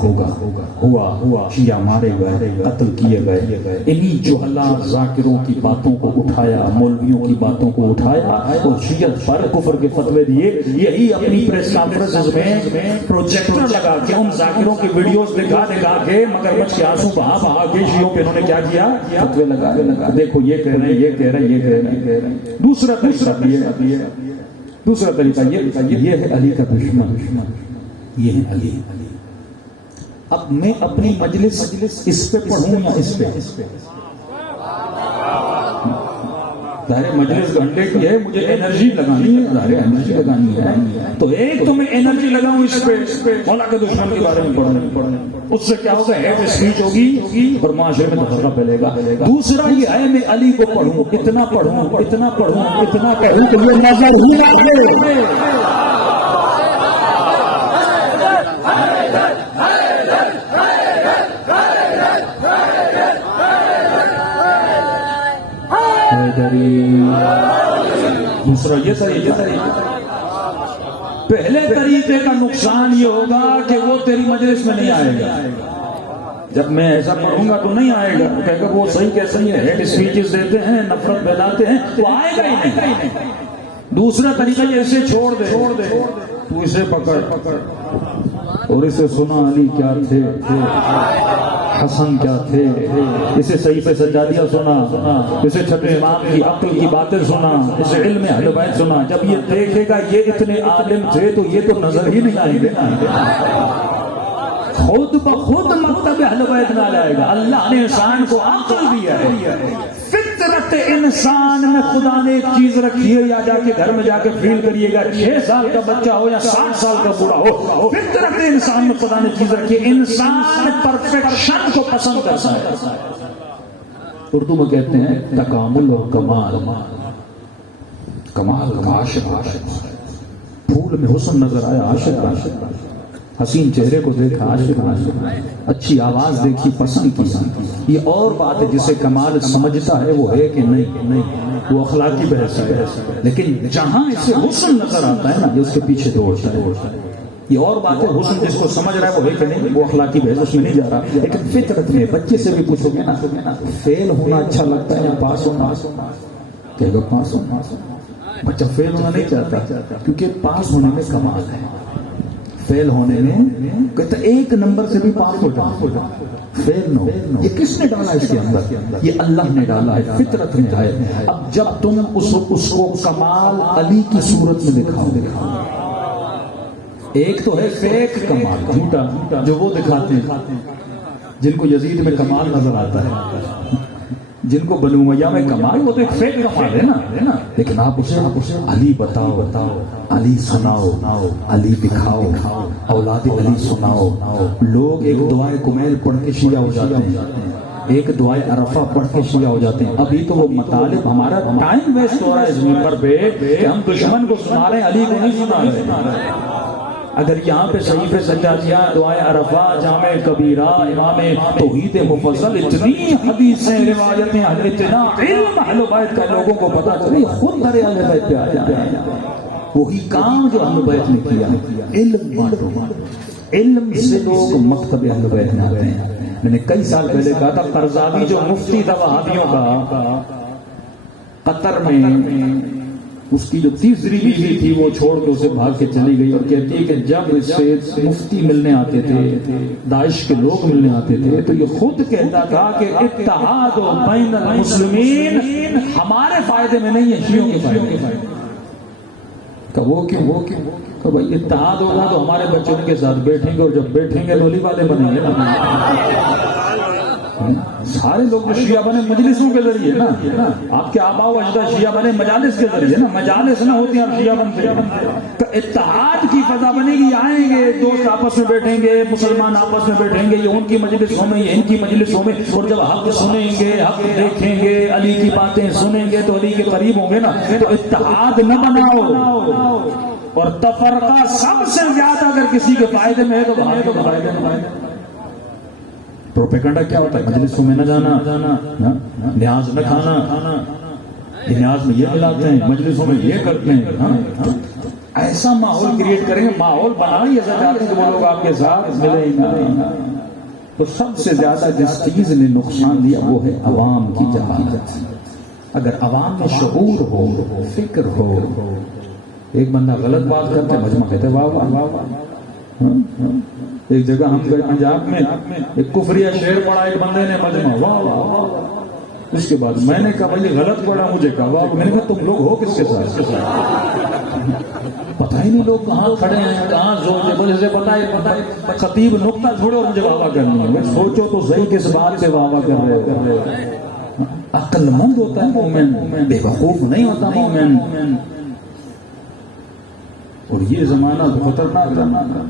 ہوا، شیعہ مارے گئے، قتل کیے گئے، انہی جہلا ذاکروں کی باتوں کو اٹھایا، مولویوں کی باتوں کو اٹھایا اور شیعت پر کفر کے فتوے دیے۔ یہی اپنی پریس کانفرنس میں پروجیکٹر لگا کے ان ذاکروں کی ویڈیوز دکھا کے مگر بچ کے آنسو بہا کے شیعوں پہ انہوں نے کیا کیا؟ فتوے لگا، دیکھو یہ کہہ رہے ہیں، یہ کہہ رہے ہیں، یہ کہہ رہے ہیں۔ دوسرا طریقہ یہ ہے علی کا دشمن، یہ ہے علی۔ اب میں اپنی مجلس اس پہ پڑھوں یا اس پہ؟ ظاہر مجلس گھنٹے کی ہے، مجھے انرجی لگانی ہے، ظاہر انرجی لگانی ہے، تو ایک تو میں انرجی لگاؤں اس پہ، مولا کے دشمن کے بارے میں پڑھوں، اس سے کیا ہوگا؟ ہیٹ اسپیچ ہوگی اور معاشرے میں تفرقہ پھیلے گا۔ دوسرا یہ ہے میں علی کو پڑھوں، اتنا پڑھوں کہ یہ نظر ہی نہ آئے۔ دوسرا یہ طریقہ، پہلے طریقے کا نقصان یہ ہوگا کہ وہ تیری مجلس میں نہیں آئے گا۔ جب میں ایسا پڑھوں گا تو نہیں آئے گا، کہے گا وہ صحیح کیسے ہیں، ہیڈ اسپیچز دیتے ہیں، نفرت پھیلاتے ہیں، وہ آئے گا ہی نہیں۔ دوسرا طریقہ یہ اسے چھوڑ دے، تو اسے پکڑ اور اسے سنا علی کیا تھے، حسن کیا تھے، اسے صحیفے سجادیہ سنا، اسے چھٹے امام کی عقل کی باتیں سنا، اسے علم اہل بیت سنا۔ جب یہ دیکھے گا یہ اتنے عالم تھے تو یہ تو نظر ہی نہیں آئیں گے، خود بخود مکتب اہل بیت نہ جائے گا۔ اللہ نے انسان کو عقل دیا ہے، فطرت انسان میں خدا نے ایک چیز رکھی ہے، یا جا کے گھر میں جا کے فیل کریے گا، 6 سال کا بچہ ہو یا 60 سال کا بوڑھا ہو، فطرت انسان میں خدا نے چیز رکھی ہے، انسان پرفیکشن کو پسند کرتا ہے۔ اردو میں کہتے ہیں تکامل اور کمال، کمال کا عاشق ہوتا ہے، پھول میں حسن نظر آیا عاشق، حسین چہرے کو دیکھا عاشق، اچھی آواز دیکھی پسند کی، یہ اور بات ہے۔ جسے کمال سمجھتا ہے وہ ہے کہ نہیں، وہ اخلاقی بحث ہے، لیکن جہاں اسے حسن نظر آتا ہے نا یہ اس کے پیچھے دوڑتا ہے، یہ اور بات ہے۔ حسن جس کو سمجھ رہا ہے وہ ہے کہ نہیں، وہ اخلاقی بحث اس میں نہیں جا رہا۔ لیکن فطرت میں بچے سے بھی پوچھو گے نا، فیل ہونا اچھا لگتا ہے یا پاس ہونا؟ کہے گا پاس ہونا۔ بچہ فیل ہونا نہیں چاہتا، کیونکہ پاس ہونے میں کمال ہے، فیل ہونے میں کہتا ایک نمبر سے بھی پاس ہو جاؤ، فیل نہ ہو. یہ کس نے ڈالا اس کے اندر؟ یہ اللہ نے ڈالا ہے، فطرت میں ہے. اب جب تم اس کو کمال علی کی صورت میں دکھاؤ، ایک تو ہے فیک کمال، جھوٹا، جو وہ دکھاتے ہیں جن کو یزید میں کمال نظر آتا ہے، جن کو بنو امیہ میں کمال، وہ تو ایک فیک کمال ہے نا. لیکن آپ اسے علی بتاؤ، علی سناؤ، علی دکھاؤ، اولاد علی سناؤ. لوگ ایک دعائے کمیل پڑھ کے شیعہ ہو جاتے ہیں، ایک دعائے عرفہ پڑھ کے شیعہ ہو جاتے ہیں. ابھی تو وہ مطالب، ہمارا ٹائم ویسٹ ہو رہا ہے اس ممبر پہ کہ ہم دشمن کو سنا رہے ہیں، علی کو نہیں سنا رہے. اگر یہاں پہ صحیفے سجادیہ، دعائے عرفہ، جامع کبیرہ، امام توحید مفصل، اتنی حدیثیں، روایتیں، اتنا علم اہل بیت کا لوگوں کو پتا چلے، خود در اہل بیت پہ آ جائے. وہی کام جو اہل بیت نے کیا، علم بانٹو. علم سے لوگ مکتب اہل بیت میں آتے ہیں. میں نے کئی سال پہلے کہا تھا، قرضاوی جو مفتی تھا وہابیوں کا، قطر میں اس کی جو تیسری بیوی تھی وہ چھوڑ کے اسے بھاگ کے چلی گئی، اور کہتی ہے کہ جب اس سے مفتی ملنے آتے تھے، داعش کے لوگ ملنے آتے تھے، تو یہ خود کہتا تھا کہ اتحاد و بین المسلمین ہمارے فائدے میں نہیں ہے، شیعوں کے فائدے میں. کہ وہ کیوں؟ کہ بھائی اتحاد ہوگا تو ہمارے بچے ان کے ساتھ بیٹھیں گے، اور جب بیٹھیں گے تو علی والے بنیں گے نا. سارے لوگ شیعہ بنے مجلسوں کے ذریعے نا. آپ کے آبا و اجداد شیعہ بنے مجالس کے ذریعے نا. مجالس نہ ہوتی ہیں شیعہ بنتے ہیں. تو اتحاد کی فضا بنے گی، آئیں گے دوست آپس میں بیٹھیں گے، مسلمان آپس میں بیٹھیں گے، یہ ان کی مجلسوں میں، یہ ان کی مجلسوں میں، اور جب حق سنیں گے، حق دیکھیں گے، علی کی باتیں سنیں گے تو علی کے قریب ہوں گے نا. تو اتحاد نہ بناؤ، اور تفرقہ سب سے زیادہ اگر کسی کے فائدے میں ہے تو فائدے میں. پروپیگنڈا کیا ہوتا ہے؟ مجلسوں میں نہ جانا، نیاز نہ کھانا، نیاز میں یہ ملاتے ہیں، مجلسوں میں یہ کرتے ہیں. ایسا ماحول کریٹ کریں، ماحول بنائیں ایسا چاہتے ہیں کہ وہ لوگ آپ کے ساتھ ملیں گے. تو سب سے زیادہ جس چیز نے نقصان دیا وہ ہے عوام کی جہالت. اگر عوام میں شعور ہو، فکر ہو، ایک بندہ غلط بات کرتے مجمع کہتے واہ واہ واہ. ایک جگہ ہم گئے پنجاب میں، ایک کفریہ شعر پڑھا ایک بندے نے، مجمع واہ واہ. اس کے بعد میں نے کہا بھائی غلط پڑھا، مجھے کہا واہ. میں نے کہا تم لوگ ہو کس کے ساتھ؟ پتہ ہی نہیں لوگ کہاں کھڑے ہیں، کہاں زور ہے. مجھے پتہ ہے خطیب نقطہ چھوڑے اور مجھے واہ واہ کرنی ہے. سوچو تو صحیح کس بات سے واہ واہ کر رہے ہو. عقل مند ہوتا ہے مومن، بے وقوف نہیں ہوتا مومن. اور یہ زمانہ خطرناک زمانہ،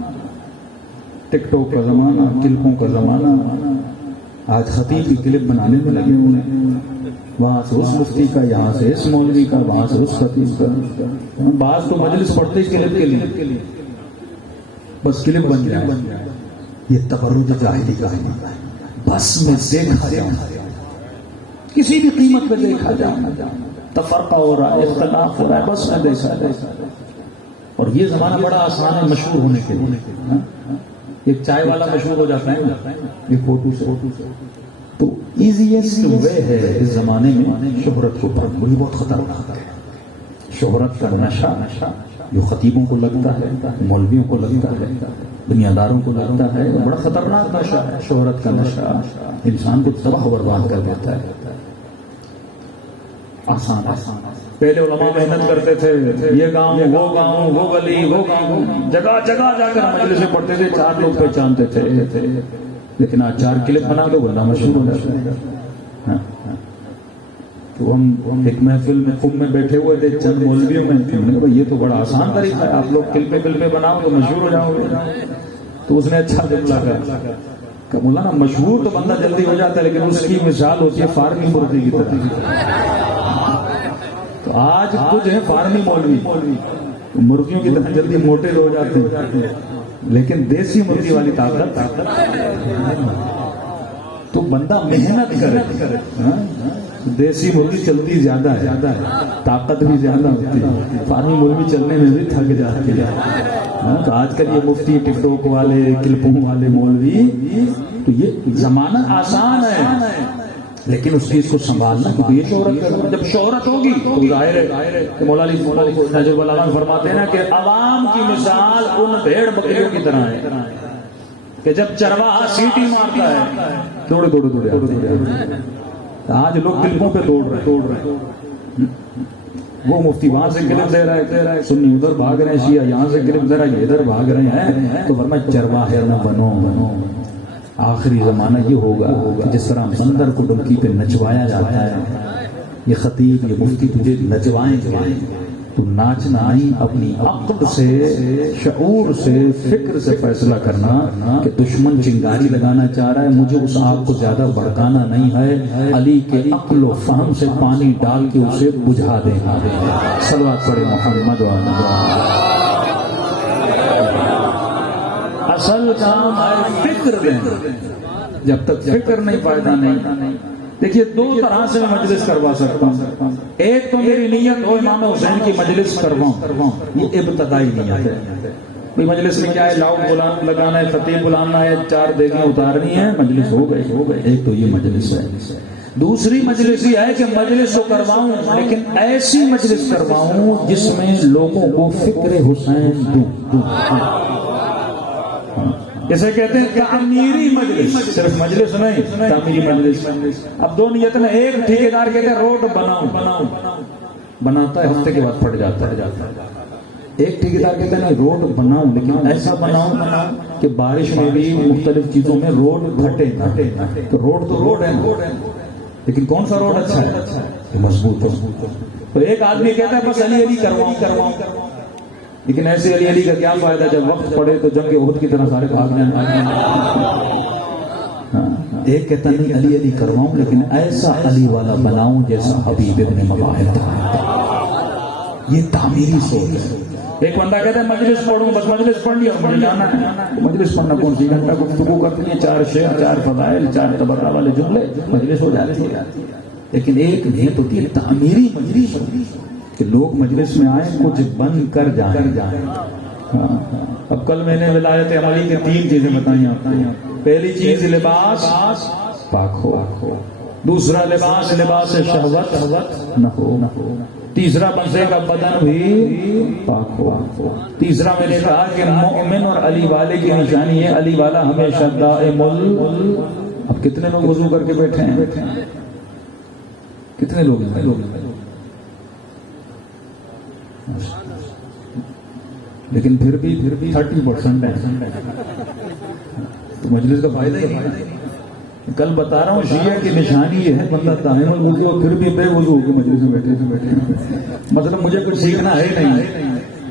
ٹک ٹاک کا زمانہ، کلپوں کا زمانہ. آج خطیب کی کلپ بنانے میں لگے ہوئے ہیں، وہاں سے اس مفتی کا، یہاں سے اس مولوی کا، وہاں سے اس خطیب کا. بعض تو مجلس پڑھتے ہی کلپ کے لیے، بس کلپ بن جائے. یہ تبرج جاہلی کا ہے. بس میں دیکھا جاؤں، کسی بھی قیمت پہ دیکھا جاؤں، تفرقہ ہو رہا ہے، اختلاف ہو رہا ہے، بس میں دیکھا جائے. اور یہ زمانہ بڑا آسان ہے مشہور ہونے کے لیے. ایک چائے والا مشہور ہو جاتا ہے ایک فوٹو سے. تو ایزیسٹ وے ہے اس زمانے میں شہرت کو پانا. یہ بہت خطرناک ہے. شہرت کا نشہ جو خطیبوں کو لگتا ہے، مولویوں کو لگتا ہے، دنیاداروں کو لگتا ہے، بڑا خطرناک نشہ ہے. شہرت کا نشہ انسان کو تباہ و برباد کر دیتا ہے. آسان پہلے علماء محنت کرتے تھے، یہ گاؤں، وہ گاؤں، وہ گلی، وہ گاؤں، جگہ جگہ جا کر مجلسیں پڑھتے تھے، 4 لوگ پہچانتے تھے. لیکن آج 4 کلپ بنا دو بندہ مشہور ہو جاتا ہے. تو ہم ایک محفل میں خود میں بیٹھے ہوئے تھے، چند مولویوں میں، یہ تو بڑا آسان طریقہ ہے، آپ لوگ کلپے بناؤ تو مشہور ہو جاؤ گے. تو اس نے اچھا جملہ کہا کہ مولانا مشہور تو بندہ جلدی ہو جاتا ہے، لیکن اس کی مثال ہوتی ہے فارمی مرغی کی طرح. تو آج کچھ ہے فارمی مولوی، مرغیوں کی طرح جلدی موٹے ہو جاتے ہیں، لیکن دیسی مرغی والی طاقت. تو بندہ محنت کرے. دیسی مرغی چلتی زیادہ ہے، طاقت بھی زیادہ ہوتی ہے، فارمی مرغی چلنے میں بھی تھک جاتی ہے. تو آج کل یہ مفتی، ٹک ٹاک والے، کلپوں والے مولوی، تو یہ زمانہ آسان ہے، لیکن اس چیز کو سنبھالنا، کیونکہ یہ شہرت کرنا. جب شہرت ہوگی تو ظاہر ہے کہ مولا علی نجف العالم فرماتے ہیں نا کہ عوام کی مثال ان بھیڑ بکریوں کی طرح ہے. کہ جب چرواہا سیٹی مارتا ہے دوڑے دوڑے دوڑے دوڑے، آج لوگ دلوں پہ دوڑ رہے ہیں، وہ مفتی وہاں سے کلپ دے رہا ہے، سنی ادھر بھاگ رہے ہیں، شیعہ یہاں سے کلپ دے رہا ہے، ادھر بھاگ رہے ہیں، تو ورنہ چرواہے نہ بنو۔ آخری زمانہ یہ ہوگا کہ جس طرح بندر کو ڈنکی پہ نچوایا جاتا ہے، یہ خطیب یہ مفتی تجھے نچوائیں گے، تو ناچنا نہیں، اپنی عقل سے، شعور سے، فکر سے فیصلہ کرنا کہ دشمن چنگاری لگانا چاہ رہا ہے، مجھے اس آگ کو زیادہ بھڑکانا نہیں ہے، علی کے عقل و فہم سے پانی ڈال کے اسے بجھا دینا۔ صلوات پڑھے محمد اصل کام ہے فکر دینا، جب تک فکر نہیں فائدہ نہیں۔ دیکھیے دو طرح سے میں مجلس کروا سکتا ہوں، ایک تو میری نیت ہو امام حسین کی مجلس کرواؤں، یہ ابتدائی نیت ہے، کوئی مجلس میں کیا ہے، لاؤڈ غلام لگانا ہے، خطیب بلانا ہے، 4 دیگیں اتارنی ہے، مجلس ہو گئی، ایک تو یہ مجلس ہے۔ دوسری مجلس یہ ہے کہ مجلس تو کرواؤں لیکن ایسی مجلس کرواؤں جس میں لوگوں کو فکر حسین دوں، اسے کہتے ہیں تعمیری مجلس، صرف مجلس نہیں، تعمیری مجلس۔ اب دو نیت میں، ایک ٹھیکیدار کہتے ہیں روڈ بناؤں، بناتا ہے، ہفتے کے بعد پھٹ جاتا ہے۔ ایک ٹھیکیدار کہتے ہیں روڈ بناؤں لیکن ایسا بناؤں کہ بارش میں بھی مختلف چیزوں میں روڈ پھٹے، تو روڈ تو روڈ ہے لیکن کون سا روڈ اچھا ہے، مضبوط ہو۔ تو ایک آدمی کہتا ہے بس علی علی کرواؤں، لیکن ایسے علی علی کا کیا فائدہ جب وقت پڑے تو جنگ احد کی طرح سارے بھاگ جائیں۔ ایک کہتا نہیں علی علی کرواؤں لیکن ایسا علی والا بناؤں جیسا حبیب ابن مباحث تھا، یہ تعمیری سوچ ہے۔ ایک بندہ کہتا ہے مجلس پڑھوں، بس مجلس پڑھ لیا مجھے جانا ہے، مجلس پڑھنا کون سی گھنٹہ گفتگو کرتی ہے، 4 شعر، 4 فضائل، 4 تبرہ والے جملے، مجلس ہو جاتی ہے۔ لیکن ایک نیت ہوتی ہے تعمیری مجلس، کہ لوگ مجلس میں آئیں کچھ بن کر جائیں۔ اب کل میں نے ولایت عملی کی 3 چیزیں بتائیں آپ کو۔ پہلی چیز لباس پاک ہو، دوسرا لباس شہوت نہ ہو، تیسرا بندے کا بدن بھی پاک ہو، تیسرا میں نے کہا کہ مومن اور علی والے کی نشانی ہے علی والا ہمیشہ دائم اب کتنے لوگ وضو کر کے بیٹھے ہیں، کتنے لوگ ہیں؟ لیکن پھر بھی 30% ہے، تو مجلس کا فائدہ ہی نہیں۔ کل بتا رہا ہوں شیعہ کی نشانی یہ ہے بندہ دائم الوضو اور پھر بھی بے وضو ہو کے مجلس میں بیٹھے، مطلب مجھے کچھ سیکھنا ہے نہیں،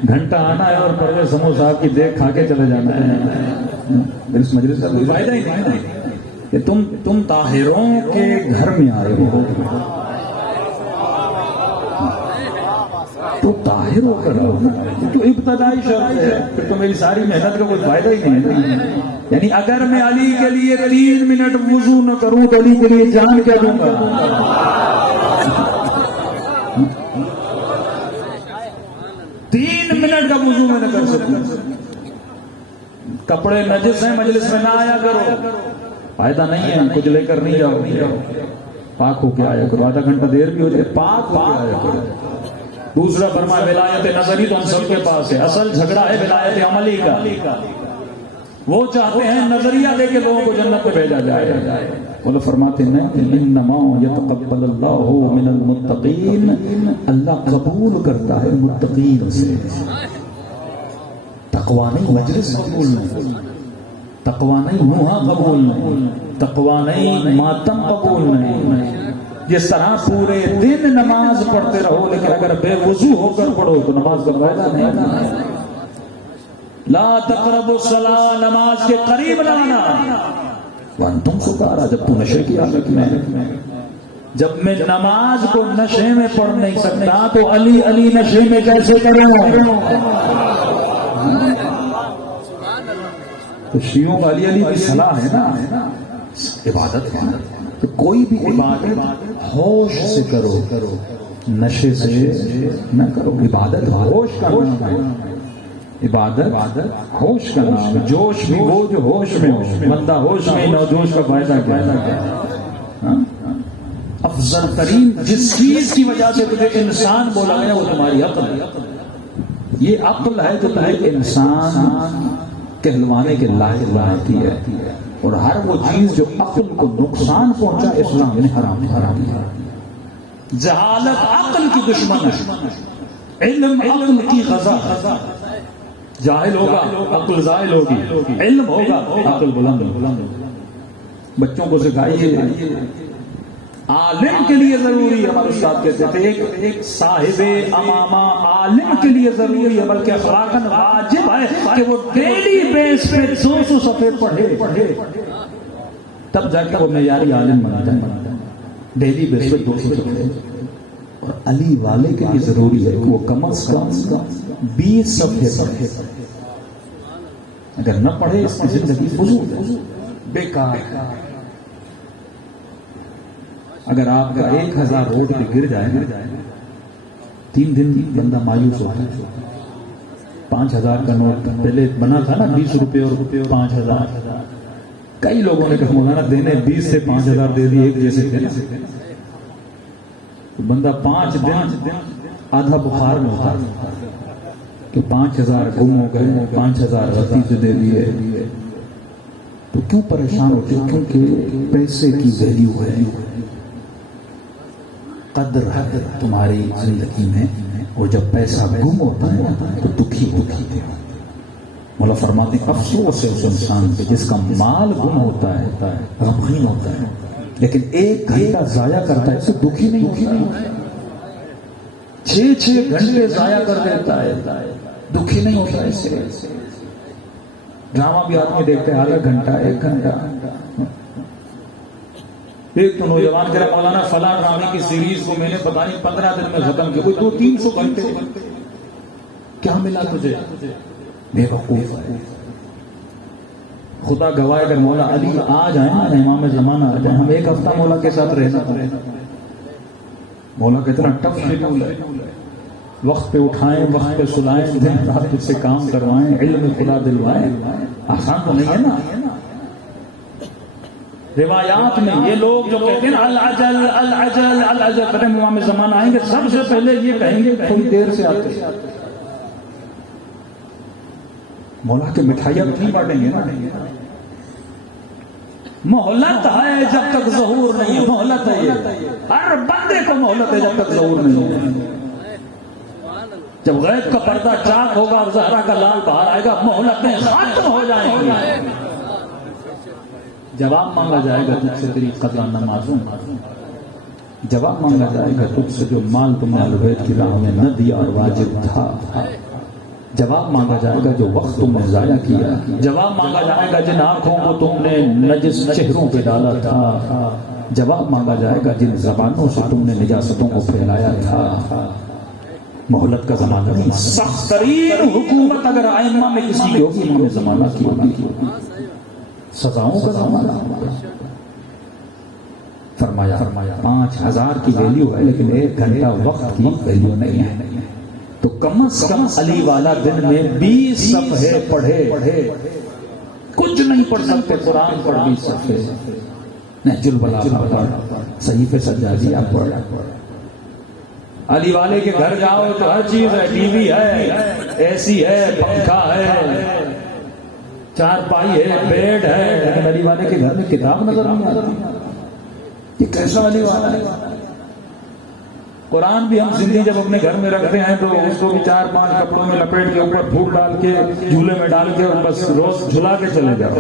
گھنٹہ آنا ہے اور پرویز سمو صاحب کی دیکھ کھا کے چلے جانا ہے، اس مجلس کا کوئی فائدہ ہی نہیں کہ تم طاہروں کے گھر میں آئے ہو، تو طاہر ہو کر آؤ، تو ابتدائی شرط ہے، پھر تو میری ساری محنت کا کوئی فائدہ ہی نہیں ہے۔ یعنی اگر میں علی کے لیے 3 منٹ وضو نہ کروں تو علی کے لیے جان کیا دوں گا؟ 3 منٹ کا وضو میں نہ کر سکوں، کپڑے نجس ہیں مجلس میں نہ آیا کرو، فائدہ نہیں ہے، کچھ لے کر نہیں جاؤ، پاک ہو کے آیا کرو، آدھا گھنٹہ دیر بھی ہو جائے پاک ہو کے آیا کرو۔ دوسرا فرمایا ولایت نظری تو ہم سب کے پاس ہے، اصل جھگڑا ہے ولایت عملی کا، وہ چاہتے ہیں نظریہ دے کے لوگوں کو جنت میں بھیجا جائے، وہ فرماتے ہیں انما یتقبل اللہ من المتقین، اللہ قبول کرتا ہے متقین سے، تقویٰ نہیں مجلس قبول نہیں، تقویٰ نہیں نوحہ قبول نہیں، تقویٰ نہیں ماتم قبول نہیں۔ جس طرح پورے دن نماز پڑھتے رہو لیکن اگر بے وضو ہو کر پڑھو تو نماز کا فائدہ نہیں۔ لا تقربوا الصلاۃ، نماز کے قریب نہ آنا، وانتم سکارا، جب تو نشے کی حالت میں، جب میں نماز کو نشے میں پڑھ نہیں سکتا تو علی علی نشے میں کیسے کروں؟ تو شیعوں کا علی علی کی صلاح ہے نا، عبادت ہے کہ کوئی بھی عبادت ہوش سے کرو، نشے سے نہ کرو، عبادت ہوش کا نام ہے، عبادت ہوش کا نام ہے، جوش بھی وہ جو ہوش میں ہو، بندہ ہوش میں نہ جوش کا فائدہ کیا ہے؟ افضل ترین جس چیز کی وجہ سے تجھے انسان بولا گیا وہ تمہاری عقل ہے، یہ عقل ہے جو تمہیں انسان کہلوانے کے لائق بناتی ہے، اور ہر وہ چیز جو عقل کو نقصان پہنچا اسلام نے حرام ہے۔ جہالت عقل کی دشمن ہے، علم عقل کی غذا ہے۔ جاہل ہوگا عقل زائل ہوگی، علم ہوگا عقل بلند ہوگی۔ بچوں کو سکھائیے، عالم کے لیے ضروری ہے، ہمارے استاد کہتے تھے ایک صاحب امامہ عالم کے لیے ضروری ہے، بلکہ اخلاقاً واجب ہے کہ وہ ڈیلی بیس پہ 200 صفحے پڑھے، تب جا کے وہ معیاری عالم بنتا ہے۔ ڈیلی بیس پہ 200 صفحے، اور علی والے کے لیے ضروری ہے کہ وہ کم از کم 20 صفحے پڑھے۔ اگر نہ پڑھے اس کی زندگی فضول ہے، بیکار ہے۔ اگر آپ کا 1000 روڈ پہ گر جائے 3 دن بندہ مایوس ہوتا ہے۔ 5000 کا نوٹ پہلے بنا تھا نا، 20 روپے اور 5000، کئی لوگوں نے کہا مولانا دینے 20 سے 5000 دے دی ایک جیسے تھے نا، تو بندہ 5 دن آدھا بخار میں ہوتا کہ 5000 گم ہو گئے، 5000 غلطی سے دے دیے، تو کیوں پریشان ہوتے؟ کیونکہ پیسے کی ویلیو ہے، قدر ہے تمہاری زندگی میں، اور جب پیسہ گم ہوتا ہے تو دکھی ہوتا ہے۔ مولا فرماتے ہیں افسوس ہے اس انسان پہ جس کا مال گم ہوتا ہے، غمگین ہوتا ہے، لیکن 1 گھنٹہ ضائع کرتا ہے، اسے دکھی نہیں ہوتا۔ 6 گھنٹے ضائع کر دیتا ہے، دکھی نہیں ہوتا ہے۔ اس سے ڈرامہ بھی آدمی دیکھتے ہیں آدھا گھنٹہ 1 گھنٹہ۔ ایک تو نوجوان کہہ رہا مولانا فلاں ڈرامے کی سیریز کو میں نے پتہ نہیں 15 دن میں ختم کیا، کوئی 200-300 گھنٹے، کیا ملا تجھے؟ بے وقوف ہے۔ خدا گواہ اگر مولا علی آ جائیں نا، امام زمانہ آ جائیں، ہم 1 ہفتہ مولا کے ساتھ رہنا پڑے۔ مولا کا اتنا ٹف شیڈول ہے، وقت پہ اٹھائیں، وقت پہ سلائیں، دن رات سے کام کروائیں، علم خدا دلوائیں، آسان تو نہیں ہے نا۔ روایات میں یہ لوگ جو کہتے ہیں العجل العجل العجل، کہتے ہیں امام زمانہ آئیں گے سب سے پہلے یہ کہیں گے تھوڑی دیر سے آتے۔ مولا کے مٹھائیاں نہیں بانٹیں گے نا۔ مہلت ہے جب تک ظہور نہیں ہے، مہلت ہے، یہ ہر بندے کو مہلت ہے جب تک ظہور نہیں ہے۔ جب غیب کا پردہ چاک ہوگا اور زہرا کا لال باہر آئے گا، مہلتیں ختم ہو جائیں گی۔ جواب مانگا جائے گا تجھ سے تیری قضا نمازوں، جواب مانگا جائے گا تجھ سے جو مال تم نے اہل بیت کی راہ میں نہ دیا اور واجب تھا، جواب مانگا جائے گا جو وقت تم نے ضائع کیا، جواب مانگا جائے گا جن آنکھوں کو تم نے نجس چہروں پہ ڈالا تھا، جواب مانگا جائے گا جن زبانوں سے تم نے نجاستوں کو پھیلایا تھا۔ مہلت کا زمانہ نہیں، سخت ترین حکومت اگر ائمہ میں کسی کی ہوگی امام زمانہ کی ہوگی، سزاؤں کا زمانہ۔ فرمایا 5000 کی ویلیو ہے لیکن 1 گھنٹہ وقت کی ویلیو نہیں ہے، تو کم از کم علی والا دن میں 20 صفحے پڑھے۔ کچھ نہیں پڑھ سکتے، قرآن پڑھ 20 صفحے، نہج البلاغہ پڑھ، صحیفہ سجادیہ پڑھ۔ علی والے کے گھر جاؤ تو ہر چیز ہے، ٹی وی ہے، اے سی ہے، پنکھا ہے، چارپائی ہے، بیڈ ہے، لیکن علی والے کے گھر میں کتاب نظر نہیں آتی۔ یہ کیسا علی والا ہے؟ قرآن بھی ہم زندگی جب اپنے گھر میں رکھتے ہیں تو اس کو بھی 4-5 کپڑوں میں لپیٹ کے اوپر پھول ڈال کے جھولے میں ڈال کے اور بس روز جھلا کے چلے جاؤ۔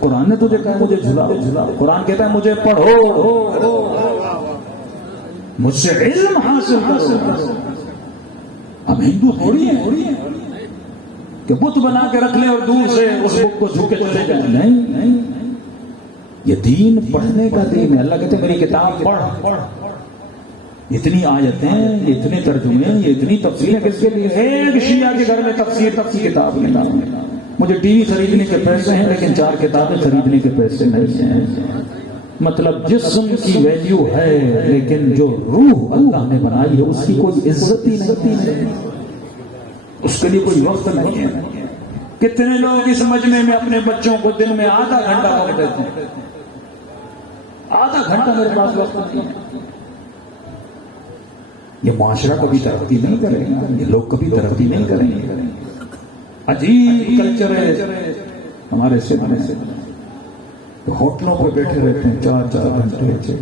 قرآن نے تجھے کہا مجھے جھلا، قرآن کہتا ہے مجھے پڑھو، مجھ سے علم حاصل کرو۔ ہم ہندو تھوڑی ہیں کہ بت بنا کے رکھ لیں اور دور سے اس بت کو جھک کے چلے جائیں، نہیں، یہ دین پڑھنے کا دین ہے۔ اللہ کہتے ہیں میری کتاب پڑھ، اتنی آیتیں، اتنے ترجمے، یہ اتنی تفسیریں کس کے لیے؟ ایک شیعہ کے گھر میں تفسیر تک کی کتاب نہیں۔ مجھے ٹی وی خریدنے کے پیسے ہیں لیکن 4 کتابیں خریدنے کے پیسے نہیں ہیں۔ مطلب جسم کی ویلیو ہے لیکن جو روح اللہ نے بنائی ہے اس کی کوئی عزت ہی نہیں، اس کے لیے کوئی وقت نہیں ہے۔ کتنے لوگ اس مجمع میں اپنے بچوں کو دن میں آدھا گھنٹہ وقت دیتے ہیں، آدھا گھنٹہ میرے پاس وقت نہیں ہے۔ یہ معاشرہ کبھی ترقی نہیں کرے گا، یہ لوگ کبھی ترقی نہیں کریں گے۔ عجیب کلچر ہے، ہمارے سے ہوٹلوں پہ بیٹھے رہتے ہیں 4 گھنٹے.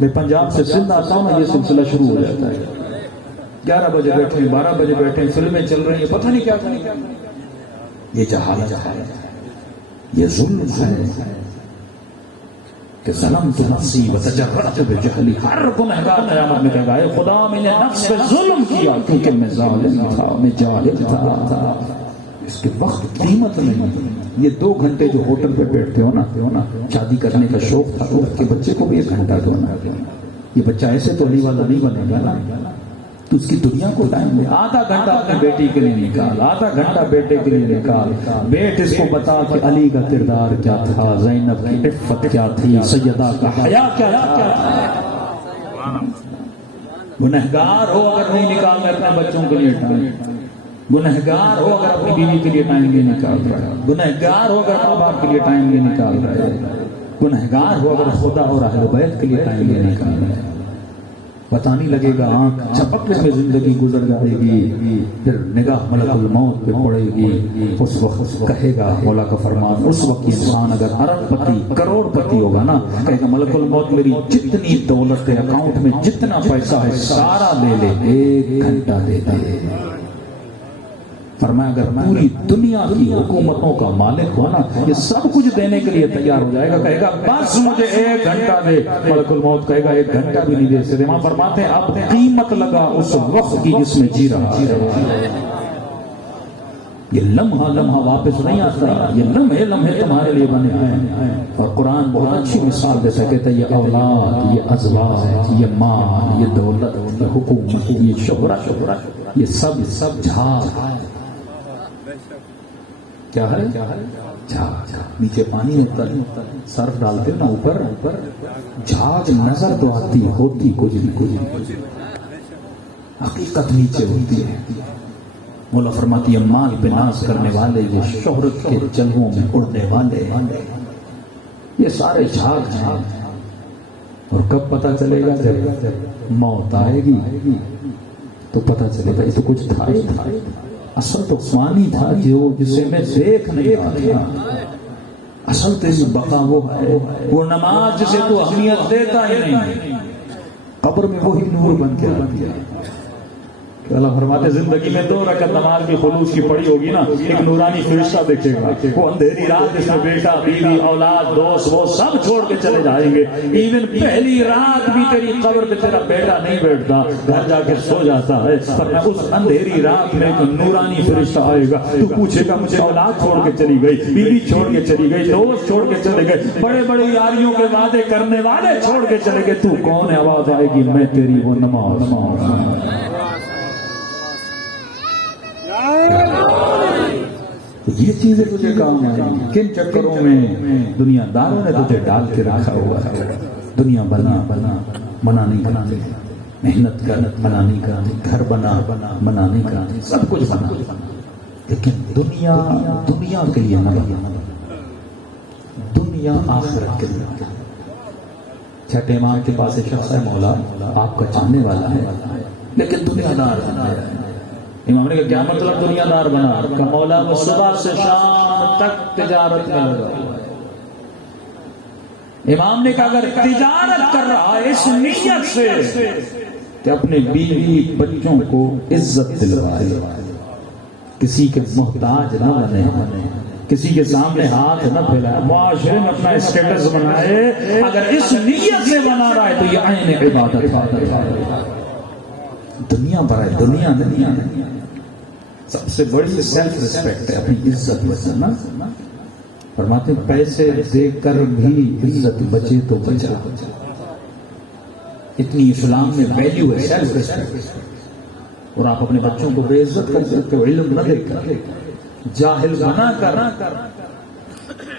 میں پنجاب سے سندھ آتا ہوں نا، یہ سلسلہ شروع ہو جاتا ہے. 11 بجے بیٹھے ہیں، 12 بجے بیٹھے ہیں، فلمیں چل رہی ہیں، پتہ نہیں کیا کریں. یہ جہالت ہے، یہ ظلم ہے کہ ظلمت نفسی وتجرأت بجہلی. ہر گنہگار قیامت میں کہے گا اے خدا میں نے نفس پہ ظلم کیا کیونکہ میں ظالم تھا، میں جاہل تھا. اس کے وقت قیمت نہیں. یہ 2 گھنٹے جو ہوٹل پہ بیٹھتے ہو نا، شادی کرنے کا شوق تھا تو کہ بچے کو بھی 1 گھنٹہ دو نا. یہ بچہ ایسے تو علی والا نہیں بنے گا نا، تو اس کی دنیا کو ٹائم دے. آدھا گھنٹہ اپنی بیٹی کے لیے نکال، آدھا گھنٹہ بیٹے کے لیے نکال. بیٹ اس کو بتا کہ علی کا کردار کیا تھا، زینب کی عفت کیا تھی، سیدہ کا حیا کیا تھا. گنہگار ہو اگر نہیں نکال کر اپنے بچوں کے لیے ٹائم، گنہگار ہو اگر اپنی بیوی کے لیے ٹائم نہیں نکال رہا ہے، گنہگار ہو اگر ماں باپ کے لیے ٹائم نہیں نکال رہا ہے، گنہگار ہو اگر خدا اور اہل بیت کے لیے ٹائم نہیں نکال رہا ہے. پتہ نہیں لگے گا، آنکھ جھپکنے میں زندگی گزر جائے گی، پھر نگاہ ملک الموت پہ پڑے گی. اس وقت کہے گا مولا کا فرمان، اس وقت انسان اگر ارب پتی کروڑ پتی ہوگا نا، کہے گا ملک الموت میری جتنی دولت ہے، اکاؤنٹ میں جتنا پیسہ ہے سارا لے لے، 1 گھنٹہ دے دے. فرمایا اگر پوری دنیا کی حکومتوں کا مالک ہو نا، یہ سب کچھ دینے کے لیے تیار ہو جائے گا. کہے گا بس مجھے 1 گھنٹہ دے. ملک الموت کہے گا 1 گھنٹہ بھی نہیں دے سکتے. وہاں فرماتے ہیں اب قیمت لگا اس وقت کی جس میں جی رہا ہے. یہ لمحہ واپس نہیں آتا. یہ لمحے تمہارے لیے بنے ہیں. اور قرآن بہت اچھی مثال دیتا ہے، کہتا ہے یہ اولاد، یہ ازواج، یہ مال، یہ دولت، یہ حکومت، یہ شہرت، یہ سب جھاگ. کیا ہے؟ جھاگ. نیچے پانی ہوتا ہے، سرف ڈالتے ہو نا اوپر، جھاگ نظر تو آتی ہوتی کچھ نہیں، حقیقت نیچے ہوتی ہے. مولا فرماتی ہے مال پہ ناز کرنے والے، یہ شہرت کے جلووں میں اڑنے والے، یہ سارے جھاگ ہیں. اور کب پتہ چلے گا؟ جب موت آئے گی تو پتہ چلے گا یہ تو کچھ تھا ہی تھا. اصل تو فانی تھا جسے میں دیکھ نہیں پاتا. اصل تیری بقا وہ ہے، وہ نماز جسے تو اہمیت دیتا ہی نہیں، قبر میں وہی نور بن کے آتی ہے. اللہ فرماتے زندگی میں 2 رکعت نماز کی خلوص کی پڑی ہوگی نا، ایک نورانی فرشتہ دیکھے گا. وہ اندھیری رات جس میں بیٹا، بیوی، اولاد، دوست وہ سب چھوڑ کے چلے جائیں گے. ایون پہلی رات بھی تیری قبر پہ تیرا بیٹا نہیں بیٹھتا، گھر جا کے سو جاتا ہے. پر اس اندھیری رات میں ایک نورانی فرشتہ آئے گا. تو پوچھے گا مجھے اولاد چھوڑ کے چلی گئی، بیوی چھوڑ کے چلی گئی، دوست چھوڑ کے چلے گئے، بڑے بڑے یاریوں کے وعدے کرنے والے چھوڑ کے چلے گئے، تو کون ہے؟ آواز آئے گی میں تیری وہ نماز. یہ چیزیں تجھے کام آئیں. کن چکروں میں دنیا داروں نے تجھے ڈال کے رکھا ہوا ہے. دنیا بنا نہیں کرانی، محنت کر بنا نہیں کرانی، گھر بنا بنا نہیں کرانی، سب کچھ بنا، لیکن دنیا کے لیے نہ بنا، دنیا آخرت کے لیے. چھٹے امام کے پاس ایک شخص ہے، مولا آپ کا چاہنے والا ہے لیکن دنیا دار بنا ہے. امام نے کہا کیا مطلب دنیا دار بنا؟ کہ مولا وہ صبح سے شام تک تجارت میں لگا. امام نے کہا اگر تجارت کر رہا ہے اس نیت سے کہ اپنے بیوی بچوں کو عزت دلوائے، کسی کے محتاج نہ بنے، کسی کے سامنے ہاتھ نہ پھیلائے، معاشرے میں اپنا اسٹیٹس بنائے، اگر اس نیت سے بنا رہا ہے تو یہ عین عبادت ہے. دنیا برائے دنیا نہیں. سب سے بڑی سیلف ریسپیکٹ ہے اپنی عزت بچانا. فرماتے ہیں پیسے دے کر بھی عزت بچے تو بچا. اتنی اسلام میں ویلیو ہے سیلف ریسپیکٹ. اور آپ اپنے بچوں کو بے عزت کر سکتے ہو علم نہ دے کر، جاہل بنا کر.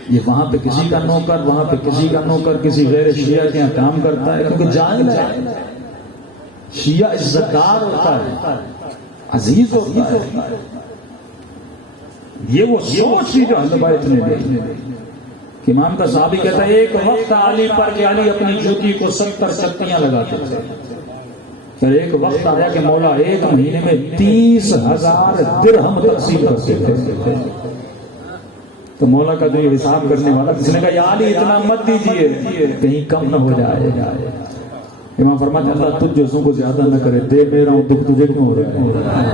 یہ وہاں پہ کسی کا نوکر، وہاں پہ کسی کا نوکر کسی غیر شیعہ کے یہاں کام کرتا ہے کیونکہ جاہل ہے. شیعہ عزتدار ہوتا ہے، عزیز ہوتا ہے. یہ وہ سوچ تھی جو اہل بیت نے دی. امام کا صحابی کہتا ہے ایک وقت علی پر کہ علی اپنی جوتی کو 70 چکیاں لگاتے تھے. پھر ایک وقت آیا کہ مولا ایک مہینے میں 30,000 درہم تقسیم کرتے تھے. تو مولا کا جو یہ حساب کرنے والا، اس نے کہا یا علی اتنا مت دیجیے کہیں کم نہ ہو جائے. امام فرماتے اللہ تجھ جیسوں کو زیادہ نہ کرے، دے میرا ہوں دکھ تجھے کیوں ہو رہا ہے؟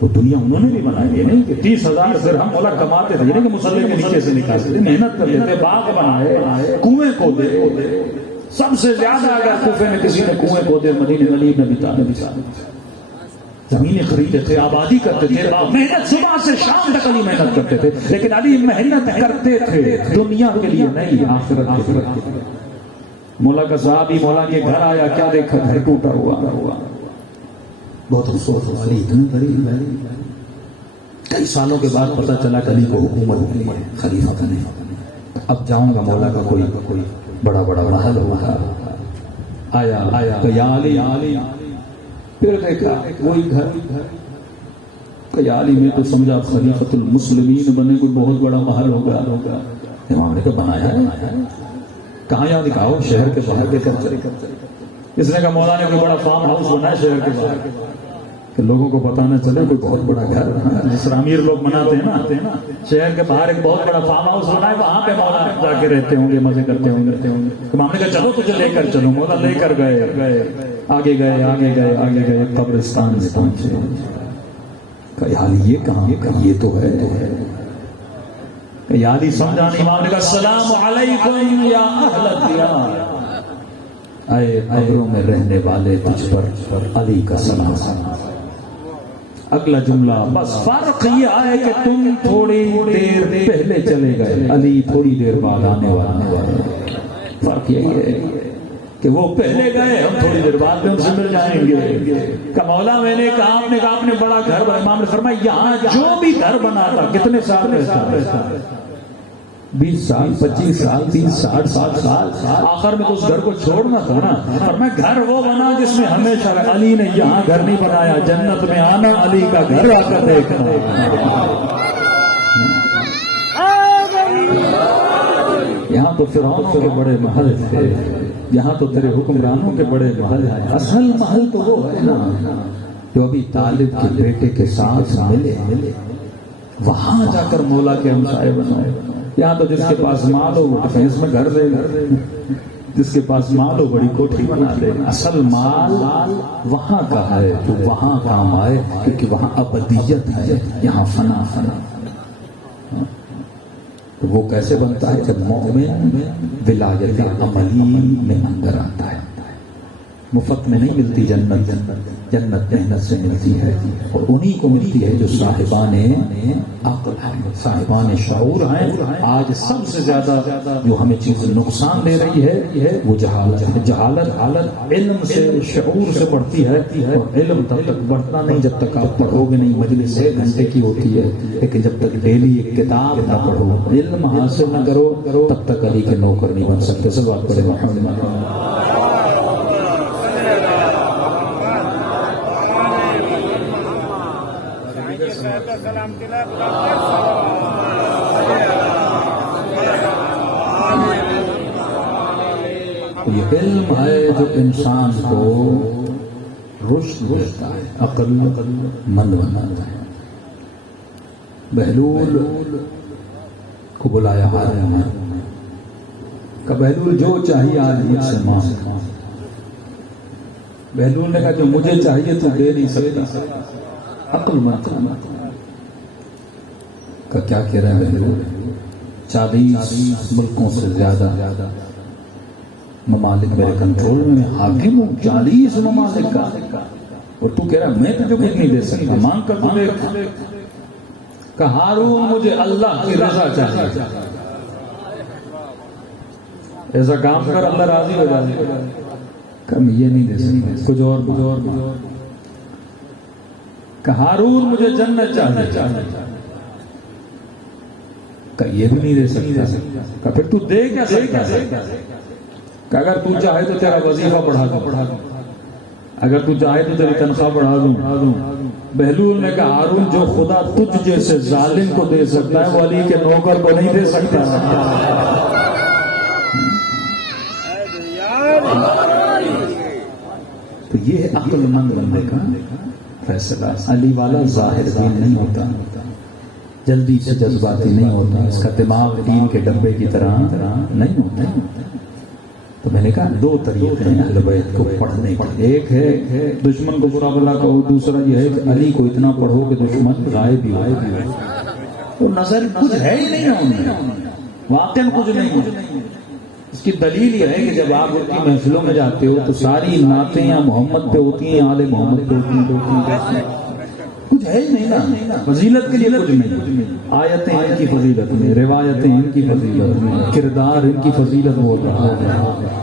تو دنیا انہوں نے بھی بنائی ہے، نہیں کہ 30,000 درہم مولا کماتے تھے، نہیں کہ مصلے کے نیچے سے نکالتے تھے، محنت کرتے تھے، باغ بنائے، کنویں کھودے. سب سے زیادہ اگر کوفے میں کسی نے کنویں کھودے مدینے علی بن ابی طالب زمینیں خریدتے تھے، آبادی کرتے تھے، محنت صبح سے شام تک علی محنت کرتے تھے. لیکن علی محنت کرتے تھے دنیا کے لیے نہیں، آخرت کے لیے. مولا کا صحابی مولا کے گھر آیا، کیا دیکھا؟ گھر ٹوٹا ہوا. بہت افسوس ہوا، علی اتنے غریب ہے. کئی سالوں کے بعد پتہ چلا کہ علی کو حکومت خلیفہ بنے. اب جاؤں گا مولا کا کوئی بڑا محل ہوگا. آیا کہ یا علی، پھر دیکھا وہی گھر کہ یا علی میں تو سمجھا خلیفۃ المسلمین بنے، کوئی بہت بڑا محل ہوگا. امام نے کہا بنایا ہے. کہاں یاد دکھاؤ؟ شہر کے باہر لے کر چلے. اس نے کہا مولا نے کوئی بڑا فارم ہاؤس بنایا شہر کے باہر کہ لوگوں کو پتہ نہ چلے کوئی بہت بڑا گھر. جس طرح امیر لوگ مناتے ہیں نا، شہر کے باہر ایک بہت بڑا فارم ہاؤس بنائے، وہاں پہ مولا جا کے رہتے ہوں گے، مزے کرتے ہوں گے. امام نے کہا چلو تجھے لے کر چلو. مولا لے کر گئے، آگے گئے، قبرستان میں پہنچے. کہا یہ کہاں؟ یہ تو ہے. یا علی سمجھانے. امام نے کہا السلام علیکم یا اہل الدیار، اے قبروں میں رہنے والے تجھ پر علی کا سلام. اگلا جملہ بس فرق یہ ہے کہ تم تھوڑی دیر پہلے چلے گئے، علی تھوڑی دیر بعد آنے والے. فرق یہی ہے کہ وہ پہلے گئے، ہم تھوڑی دیر بعد ان سے مل جائیں گے. کہ مولا میں نے کہا آپ نے بڑا گھر بنا. امام نے فرمایا یہاں جو بھی گھر بنا تھا کتنے سال رہتا؟ 20 سال، 25 سال، 30، 60، 70 سال. آخر میں تو اس گھر کو چھوڑنا تھا نا. فرمایا گھر وہ بنا جس میں ہمیشہ. علی نے یہاں گھر نہیں بنایا، جنت میں آنا علی کا گھر آ کر دیکھنا. یہاں تو فرعونوں کے بڑے محل تھے، یہاں تو تیرے حکمرانوں کے بڑے محل ہیں. اصل محل تو وہ ہے نا جو ابھی طالب کے بیٹے کے ساتھ ملے، وہاں جا کر مولا کے ہمسائے بنائے. یہاں تو جس کے پاس مال ہو وہ ڈیفینس میں گھر لے لے، جس کے پاس مال ہو بڑی کوٹھی بنا لے. اصل مال وہاں کا ہے جو وہاں کام آئے، کیونکہ وہاں ابدیت ہے، یہاں فنا. تو وہ کیسے بنتا ہے؟ جب مومن ولایت عملی میں اندر آتا ہے. مفت میں نہیں ملتی جنت، جنت محنت سے ملتی ہے، اور انہی کو ملتی ہے جو صاحبان عقل ہیں، صاحبان شعور ہیں. آج سب سے زیادہ جو ہمیں چیز نقصان دے رہی ہے وہ جہالت ہے. جہالت علم سے، شعور سے بڑھتی ہے، اور علم تب تک بڑھتا نہیں جب تک آپ پڑھو گے نہیں. مجلس 1 گھنٹے کی ہوتی ہے، لیکن جب تک ڈیلی ایک کتاب نہ پڑھو، علم حاصل نہ کرو، تب تک علی کے نوکر نہیں بن سکتے. سب بات کرے محمد. یہ علم ہے جو انسان کو رشد دیتا ہے، عقل مند بناتا ہے. بہلول کو بلایا حاضر ہے کہ بہلول جو چاہیے آج مجھ سے مانگ. بہلول نے کہا جو مجھے چاہیے تو دے نہیں سکتا. عقل مند کا کیا کہہ رہا ہے بہلول؟ 40 ملکوں سے زیادہ ممالک میرے کنٹرول میں، حاکم ہوں 40 ممالک کا، اور تو کہہ رہا میں تجھے کچھ نہیں دے سکتا. مانگ کر تو دیکھ. کہ ہارون مجھے اللہ کی رضا چاہیے، ایسا کام کر اللہ راضی ہو جائے. کہ میں یہ نہیں دے سکتا، کچھ اور. کہ ہارون مجھے جنت چاہیے، کہ یہ بھی نہیں دے سکتا. کہ پھر تو دے کیا سکتا ہے؟ کہ اگر تو چاہے تو تیرا وظیفہ بڑھا دوں، اگر تو چاہے تو تیری تنخواہ بڑھا دوں. بہلول نے کہا ہارون جو خدا تجھ جیسے ظالم کو دے سکتا ہے وہ علی کے نوکر کو نہیں دے سکتا. تو یہ ہے عقل مند بندے کا فیصلہ. علی والا ظاہر دین نہیں ہوتا، جلدی سے جذباتی نہیں ہوتا، اس کا دماغ ٹین کے ڈبے کی طرح نہیں ہوتا۔ تو میں نے کہا دو طریقے ہیں اہل بیت کو پڑھنے کے، ایک ہے دشمن کو برا بھلا کہو، دوسرا یہ ہے کہ علی کو اتنا پڑھو کہ دشمن غائب بھی ہو۔ تو نظر کچھ ہے ہی نہیں ان میں، واقعی کچھ نہیں ہے۔ اس کی دلیل یہ ہے کہ جب آپ ان کی محفلوں میں جاتے ہو تو ساری نعتیں یا محمد پہ ہوتی ہیں، آل محمد پہ ہوتی ہیں، کچھ ہے ہی نہیں نا۔ فضیلت کے لیے کچھ نہیں، آیتیں ان کی فضیلت میں، روایتیں ان کی فضیلت میں، کردار ان کی فضیلت میں ہوتا ہے۔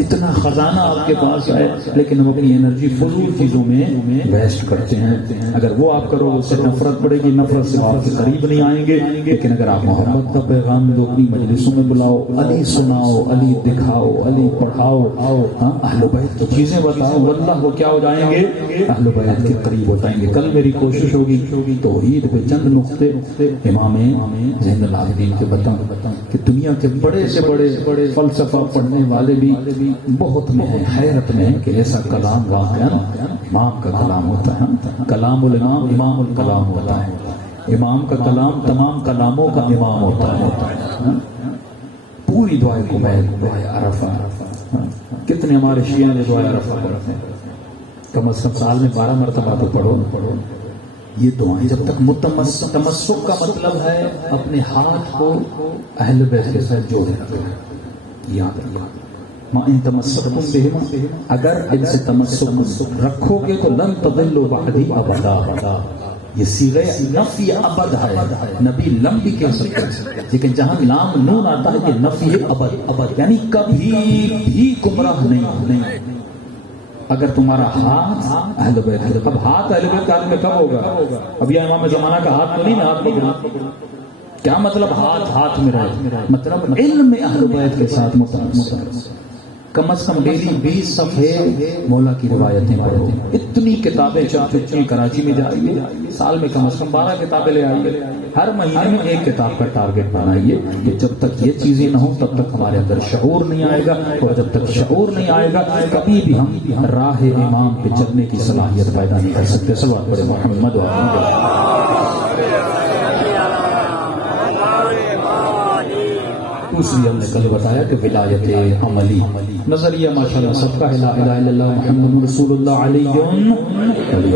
اتنا خزانہ آپ کے پاس ہے، لیکن ہم اپنی انرجی فضول چیزوں میں ویسٹ کرتے ہیں۔ اگر وہ آپ کرو اس سے نفرت پڑے گی، نفرت سے آپ کے قریب نہیں آئیں گے۔ لیکن اگر آپ محبت کا پیغام دو، اپنی مجلسوں میں بلاؤ، علی سناؤ، علی دکھاؤ، علی پڑھاؤ، اہل بیت کی چیزیں بتاؤ، واللہ وہ کیا ہو جائیں گے؟ اہل بیت کے قریب ہو جائیں گے۔ کل میری کوشش ہوگی توحید پہ چند نقطے امام زین العابدین کے بتاؤں کہ دنیا کے بڑے سے بڑے فلسفہ پڑھنے والے بھی بہت میں ہے، حیرت میں ہے کہ ایسا کلام واقعا امام کا کلام ہوتا ہے۔ کلام الامام امام الکلام ہوتا ہے، امام کا کلام تمام کلاموں کا امام ہوتا ہے۔ پوری دعائیں کو میں دعائے عرفہ، کتنے ہمارے شیعہ نے دعائے عرفہ پڑھتے ہیں، کم از کم سال میں 12 مرتبہ تو پڑھو۔ یہ دعائیں جب تک تمسک کا مطلب ہے اپنے ہاتھ کو اہل بیت کے ساتھ جوڑے رکھو، یاد رکھو۔ ما ان تمسکتم بہما، اگر ان سے تمسک رکھو گے تو لن تضلوا بعدی ابدا۔ یہ صیغہ نفی ابد ہے، نبی لم بھی کہہ سکتے ہیں، لیکن جہاں لام نون آتا ہے یہ نفی ابد، یعنی کبھی بھی گمراہ نہیں۔ اگر تمہارا ہاتھ اہل بیت، اب ہاتھ اہل بیت کا میں کب ہوگا؟ اب یہ امام زمانہ کا ہاتھ تو نہیں نا، آپ کو کیا مطلب ہاتھ میں رہے؟ مطلب علم اہل بیت کے ساتھ متمسک، کم از کم ڈیلی 20 صفحے مولا کی روایتیں پڑھو۔ اتنی کتابیں چھپ چکی کراچی میں جائیے، سال میں کم از کم 12 کتابیں لے آئیے، ہر مہینے میں ایک کتاب کا ٹارگٹ بنائیے۔ کہ جب تک یہ چیزیں نہ ہوں تب تک ہمارے اندر شعور نہیں آئے گا، اور جب تک شعور نہیں آئے گا کبھی بھی ہم راہ امام پہ چلنے کی صلاحیت پیدا نہیں کر سکتے۔ صلوات پڑھیں محمد دوسری ہم نے کل بتایا کہ ولایت عملی نظریہ ماشاءاللہ سب کا، لا الہ الا اللہ محمد رسول اللہ علی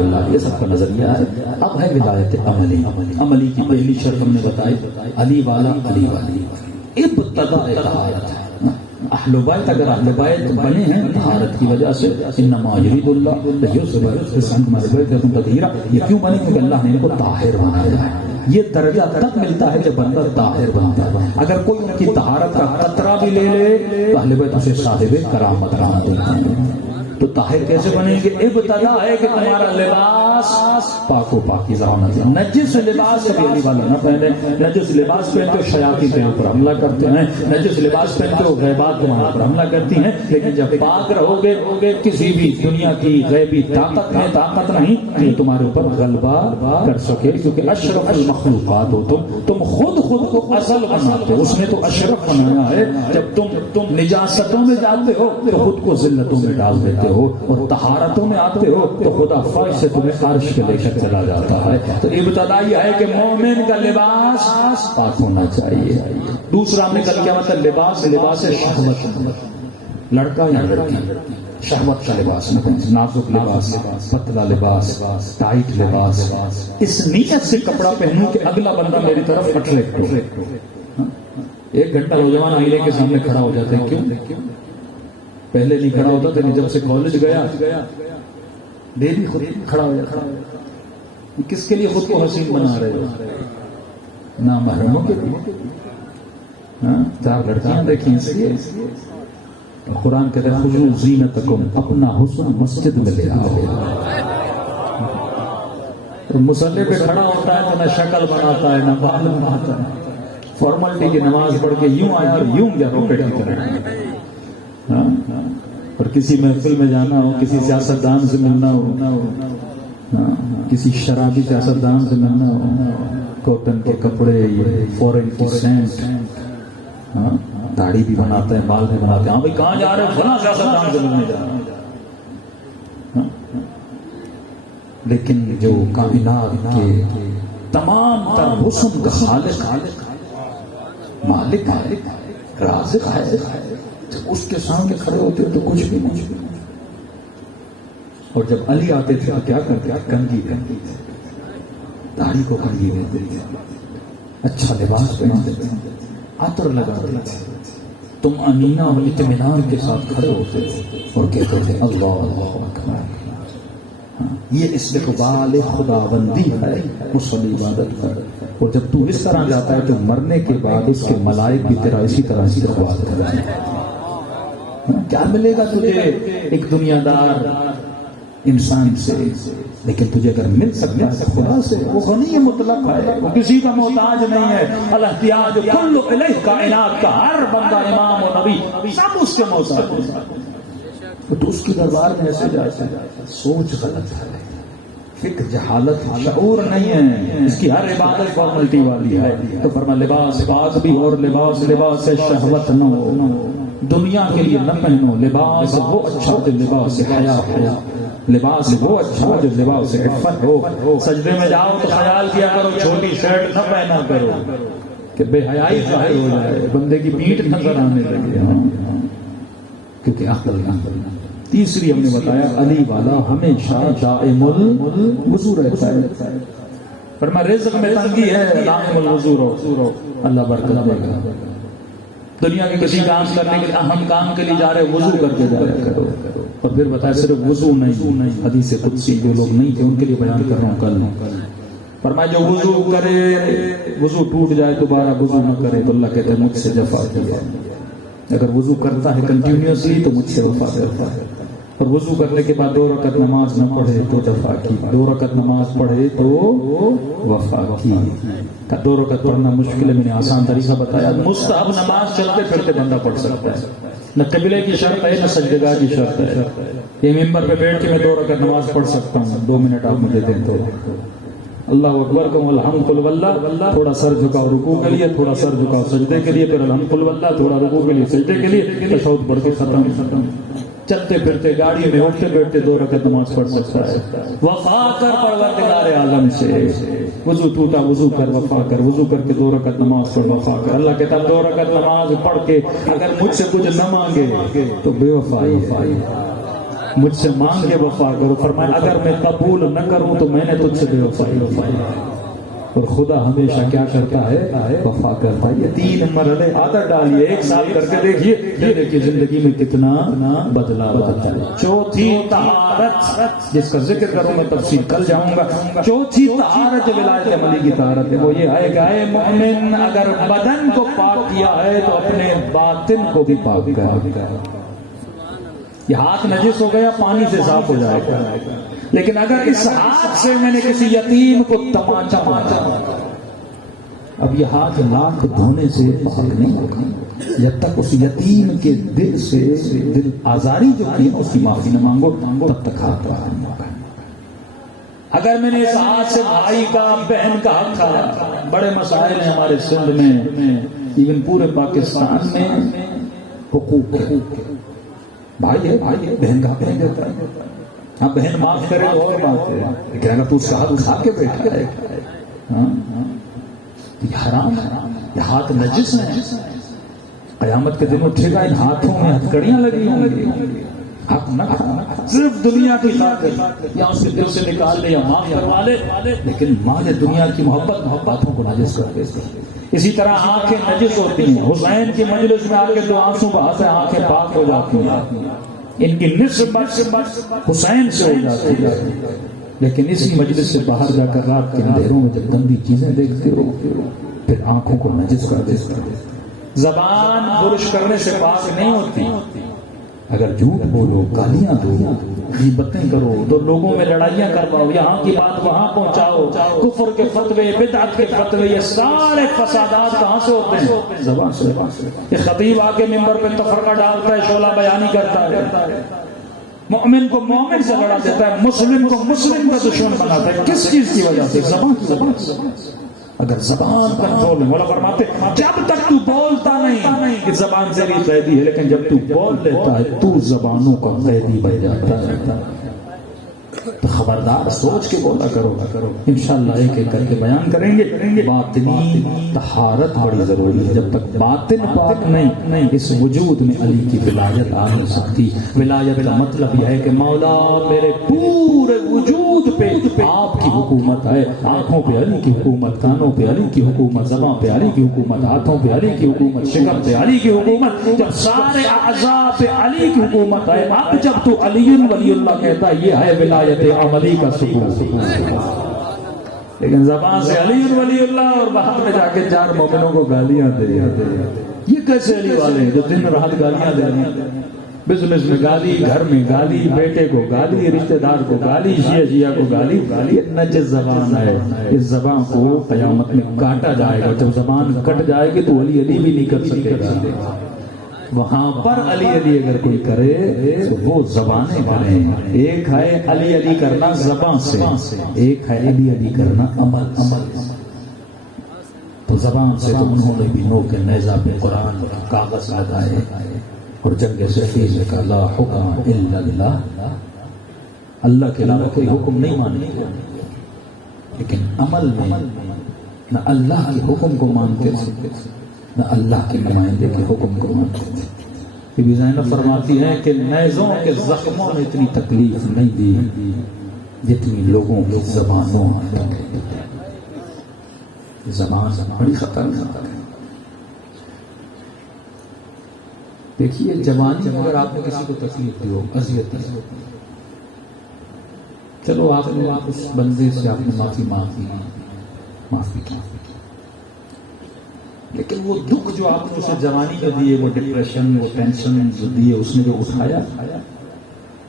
اللہ، یہ سب کا نظریہ ہے۔ اب ہے ولایت عملی۔ عملی کی پہلی شرط ہم نے بتائی، علی والا علی والی ابتداء طہارت ہے۔ اہل بیت اگر اہل بیت بنے ہیں طہارت کی وجہ سے، انما یرید اللہ لیذہب عنکم تطہیرا، یہ کیوں بنے؟ کیونکہ اللہ نے ان کو طاہر بنایا ہے۔ یہ درجہ تک ملتا ہے جب بندہ طاہر بنتا ہے۔ اگر کوئی ان کی طہارت کا قطرہ بھی لے لے تو اہل بیت اسے صاحب کرامت رہا۔ تو طاہر کیسے بنیں گے؟ ابتدا ہے کہ تمہارا لباس پاک و پاکیزہ ہونا چاہیے۔ نجس لباس کبھی علی والا نہ پہنے، نجس لباس پہنتے ہو شیاطین تم پر حملہ کرتے ہیں، نجس لباس پہنتے ہو غیبات تمہارے پر حملہ کرتی ہیں۔ لیکن جب پاک رہو گے کسی بھی دنیا کی غیبی طاقت میں طاقت نہیں کہ تمہارے اوپر غلبہ کر سکے، کیونکہ اشرف المخلوقات ہو تم خود کو اصل بناتے ہو، اس نے تو اشرف بنایا ہے۔ جب تم نجاستوں میں جاتے ہو تو خود کو ذلتوں میں ڈال دیتے ہو، اور طہارتوں میں آتے ہو تو خدا فوج سے تمہیں عرش کے لے کر چلا جاتا ہے۔ تو ابتدا یہ ہے کہ مومن کا لباس پاک ہونا چاہیے۔ دوسرا ہم نے کل کیا مطلب لباس شہوت، لڑکا یا لڑکی شہوت کا لباس نہ پہنے، نازک لباس، پتلا لباس، ٹائٹ لباس، اس نیت سے کپڑا پہنوں کہ اگلا بندہ میری طرف اٹریکٹ ہو۔ ایک گھنٹہ نوجوان آئینے کے سامنے کھڑا ہو جاتے ہیں، کیوں؟ پہلے نہیں کھڑا ہوتا تھا، جب سے کالج گیا ڈیلی خود کھڑا ہو جاتا۔ کس کے لیے خود کو حسین بنا رہے ہو؟ نامحرموں کے لیے۔ 4 لڑکیاں دیکھیں اس لیے قرآن کہتا ہے خذوا زینتکم، اپنا حسن مسجد میں لے آؤ۔ مصلی پہ کھڑا ہوتا ہے تو نہ شکل بناتا ہے نہ بال بناتا ہے، فارملٹی کی نماز پڑھ کے یوں آیا اور یوں گیا راکٹ کی طرح۔ اور کسی محفل میں جانا ہو، کسی سیاستدان سے ملنا ہو، کسی شرابی سیاستدان سے ملنا ہو، کاٹن کے کپڑے، یہ فورن کی سینٹ، داڑھی بھی بناتا ہے، بال بھی بناتے ہیں، ہاں بھائی کہاں جا رہے ہیں؟ فلاں سیاستدان سے ملنے جا رہے ہیں۔ لیکن جو کائنات کے تمام تر حسن کا خالق مالک ہے، رازق ہے، اس کے سامنے کھڑے ہوتے تو کچھ بھی نہیں. اور جب علی آتے تھے تو کیا کرتے تھے؟ کنگھی تھے، داڑھی کو کنگھی دیتے تھے، اچھا لباس پہنتے تھے، عطر لگاتے تھے. تم امینہ اور اطمینان کے ساتھ کھڑے ہوتے تھے اور کہتے تھے اللہ اکبر. یہ استقبال خداوندی ہے مسلم عبادت کا. اور جب تو اس طرح جاتا ہے تو مرنے کے بعد اس کے ملائک بھی تیرا اسی طرح استقبال کرتے ہیں. کیا ملے گا تجھے ایک دنیا دار انسان سے؟ لیکن تجھے اگر مل سکتا ہے خدا سے، وہ غنی مطلق ہے، وہ کسی کا محتاج نہیں ہے. الاحتیاج کل الیہ، کائنات کا ہر بندہ امام و نبی سب اس کے محتاج ہے. تو اس کی دربار میں ایسے جاتا ہے. سوچ غلط ہے، فکر جہالت، شعور نہیں ہے. اس کی ہر عبادت فارملٹی والی ہے. تو فرما لباس پاک بھی اور لباس شہوت نہ ہو. دنیا کے لیے نہ پہنو لباس وہ اچھا جو لباس حیا ہو، لباس وہ اچھا جو لباس عفت ہو. سجدے میں جاؤ تو خیال کیا کرو چھوٹی شرٹ نہ پہنا کرو کہ بے حیائی ظاہر ہو جائے، بندے کی پیٹھ نظر آنے لگے. کیونکہ عقل نہ. تیسری ہم نے بتایا علی والا ہمیشہ دائم الوضو رہتا ہے. فرمایا رزق میں تنگی ہے، دائم الوضو رہو، اللہ برکت دے گا. دنیا کے کسی کام کرنے کے اہم کام کے لیے جا رہے وضو کر کے جایا کرو. اور پھر بتایا صرف وضو نہیں، حدیث قدسی جو لوگ نہیں تھے ان کے لیے بیان کر رہا ہوں کل. فرمایا جو وضو کرے، وضو ٹوٹ جائے دوبارہ وضو نہ کرے تو اللہ کہتے ہیں مجھ سے جفا کیا. اگر وضو کرتا ہے کنٹینیوسلی تو مجھ سے وفا کرتا ہے. اور وضو کرنے کے بعد 2 رکعت نماز نہ پڑھے تو جفا کی، 2 رکعت نماز پڑھے تو وفا کی. 2 رکعت پڑھنا مشکل ہے، میں نے آسان طریقہ بتایا. مستحب نماز چلتے پھرتے بندہ پڑھ سکتا ہے. نہ قبلے کی شرط ہے نہ سجدگاہ کی شرط ہے. یہ ممبر پہ بیٹھ کے میں 2 رکعت نماز پڑھ سکتا ہوں. 2 منٹ آپ مجھے دیں تو اللہ اکبر کہوں، الحمد للہ، تھوڑا سر جھکاؤ رکوع کے لیے، تھوڑا سر جھکاؤ سجدے کے لیے، پھر الحمد للہ، تھوڑا رکوع کے لیے سجدے کے لیے، تشہد پڑھ کے ختم. چلتے پھرتے گاڑی میں اٹھتے بیٹھتے 2 رکعت نماز پڑھ سکتا ہے. وفا کر پروردگار عالم سے. وضو ٹوٹا وضو کر، وفا کر، وضو کر کے 2 رکعت نماز پڑھ، وفا کر. اللہ کہتا 2 رکعت نماز پڑھ کے اگر مجھ سے کچھ نہ مانگے تو بے وفائی ہے. مجھ سے مانگ کے وفا کرو. فرمایا اگر میں قبول نہ کروں تو میں نے تجھ سے بے وفائی. اور خدا ہمیشہ کیا کرتا ہے؟ وفا کرتا ہے. یہ 3 مرحلے عادت ڈالیے، 1 سال کر کے دیکھیے، یہ دیکھیے زندگی میں کتنا بدلاؤ آتا ہے. چوتھی طہارت، جس کا ذکر کروں میں تفصیل کل جاؤں گا. چوتھی طہارت جو ولایت عملی کی طہارت ہے وہ یہ ہے کہ اے مومن اگر بدن کو پاک کیا ہے تو اپنے باطن کو بھی پاک کر. یہ ہاتھ نجس ہو گیا پانی سے صاف ہو جائے گا، لیکن اگر اس ہاتھ سے میں نے کسی یتیم کو تماچا مارا، اب یہ ہاتھ لاکھ دھونے سے پاک نہیں ہوگا جب تک اس یتیم کے دل سے دل آزاری جو کی اس کی معافی نہ مانگو، تب تک ہاتھ باہر نہیں ہوگا. اگر میں نے اس ہاتھ سے بھائی کا بہن کا حق کھایا، بڑے مسائل ہیں ہمارے سندھ میں، ایون پورے پاکستان میں حقوق ہے. بھائی ہے بہن کا حق نہیں دیتا ہے. ہاں بہن معاف کرے تو اور بات ہے، لیکن اگر تو اس کا ہاتھ کھا کے بیٹھا ہے یہ حرام ہے. یہ ہاتھ نجس ہے. قیامت کے دن اٹھے گا ان ہاتھوں میں ہتھکڑیاں لگی ہوں گی. حق نہ کھانا صرف دنیا کی خاطر، یا اس کے دل سے نکال لے یا معاف کروا لے، لیکن ماں نے دنیا کی محبتوں کو نجس کر دے. اسی طرح آنکھیں نجس ہوتی ہیں. حسین کی مجلس میں آ کے 2 آنسو بہاتے ہیں، آنکھیں پاک ہو جاتی ہیں. ان کی نسبت حسین سے ہو جاتی ہے. لیکن اسی مجلس سے باہر جا کر رات کے اندھیروں میں جب گندی چیزیں دیکھتے ہو پھر آنکھوں کو نجس کر دیتے. زبان برش کرنے سے پاک نہیں ہوتی. اگر جھوٹ بولو، گالیاں دو، غیبتیں کرو، تو لوگوں میں لڑائیاں کرواؤ، یہاں کی بات وہاں پہنچاؤ، کفر کے فتوے، بدعت کے فتوے، یہ سارے فسادات کہاں سے ہوتے ہیں؟ زبان سے. یہ خطیب آ کے ممبر پہ تفرقہ ڈالتا ہے، شعلہ بیانی کرتا ہے، مومن کو مومن سے لڑا دیتا ہے، مسلم کو مسلم کا دشمن بناتا ہے. کس چیز کی وجہ سے؟ زبان کی وجہ سے. اگر زبان کنٹرول ہے، مولا فرماتے جب تک تو بولتا نہیں کہ زبان تیری قیدی ہے، لیکن جب تو بول لیتا ہے تو زبانوں کا قیدی بن جاتا ہے. تو خبردار سوچ کے بولا کرو انشاءاللہ ایک ایک کر کے بیان کریں گے. باطنی طہارت بڑی ضروری ہے. جب تک باطن پاک نہیں اس وجود میں علی کی ولایت آ نہیں سکتی. ولایت کا مطلب یہ ہے کہ مولا میرے پورے وجود پہ آپ کی حکومت ہے. آنکھوں پہ علی کی حکومت, کانوں پہ علی کی حکومت, زبان پہ علی کی حکومت, ہاتھوں پہ علی کی حکومت, شکم پہ علی کی حکومت. جب سارے اعضاء پہ علی کی حکومت ہے, اب جب تو علی ولی اللہ کہتا ہے یہ ہے ولایت عملی کا ثبوت. لیکن زبان سے علی ولی اللہ اور باہر میں جا کے 4 مومنوں کو گالیاں دے. یہ کیسے علی والے ہیں جو دن رات گالیاں دے رہے ہیں؟ بزنس میں گالی, گھر میں گالی, بیٹے کو گالی, رشتہ دار کو گالی, شیعہ کو گالی. یہ نجس زبان ہے. اس زبان کو قیامت میں کاٹا جائے گا. جب زبان کٹ جائے گی تو علی بھی نہیں کر سکے گا. وہاں پر علی اگر کوئی کرے تو وہ زبانیں کریں. ایک ہے علی کرنا زبان سے, ایک ہے علی کرنا عمل. تو زبان سے تو انہوں نے بھی نو کے نیزہ پہ قرآن کاغذ لگائے اور جنگ صفین میں کہا لا حکم الا اللہ, اللہ کے علاوہ کوئی حکم نہیں مانے. لیکن عمل میں نہ اللہ کے حکم کو مانتے نہ اللہ کے نمائندے کے حکم کو مانتے تھے. بی بی زینب فرماتی ہیں کہ نیزوں کے زخموں میں اتنی تکلیف نہیں دی جتنی لوگوں کی زبانوں میں. زبان بڑی خطرناک ہے. دیکھیے جوانی میں اگر آپ نے کسی کو تکلیف دی ہو, اذیت دی ہو, چلو آپ نے اس بندے سے آپ نے معافی کی, لیکن وہ دکھ جو آپ نے اسے جوانی میں دیے, وہ ڈپریشن, وہ ٹینشن جو دیے, اس نے جو اٹھایا,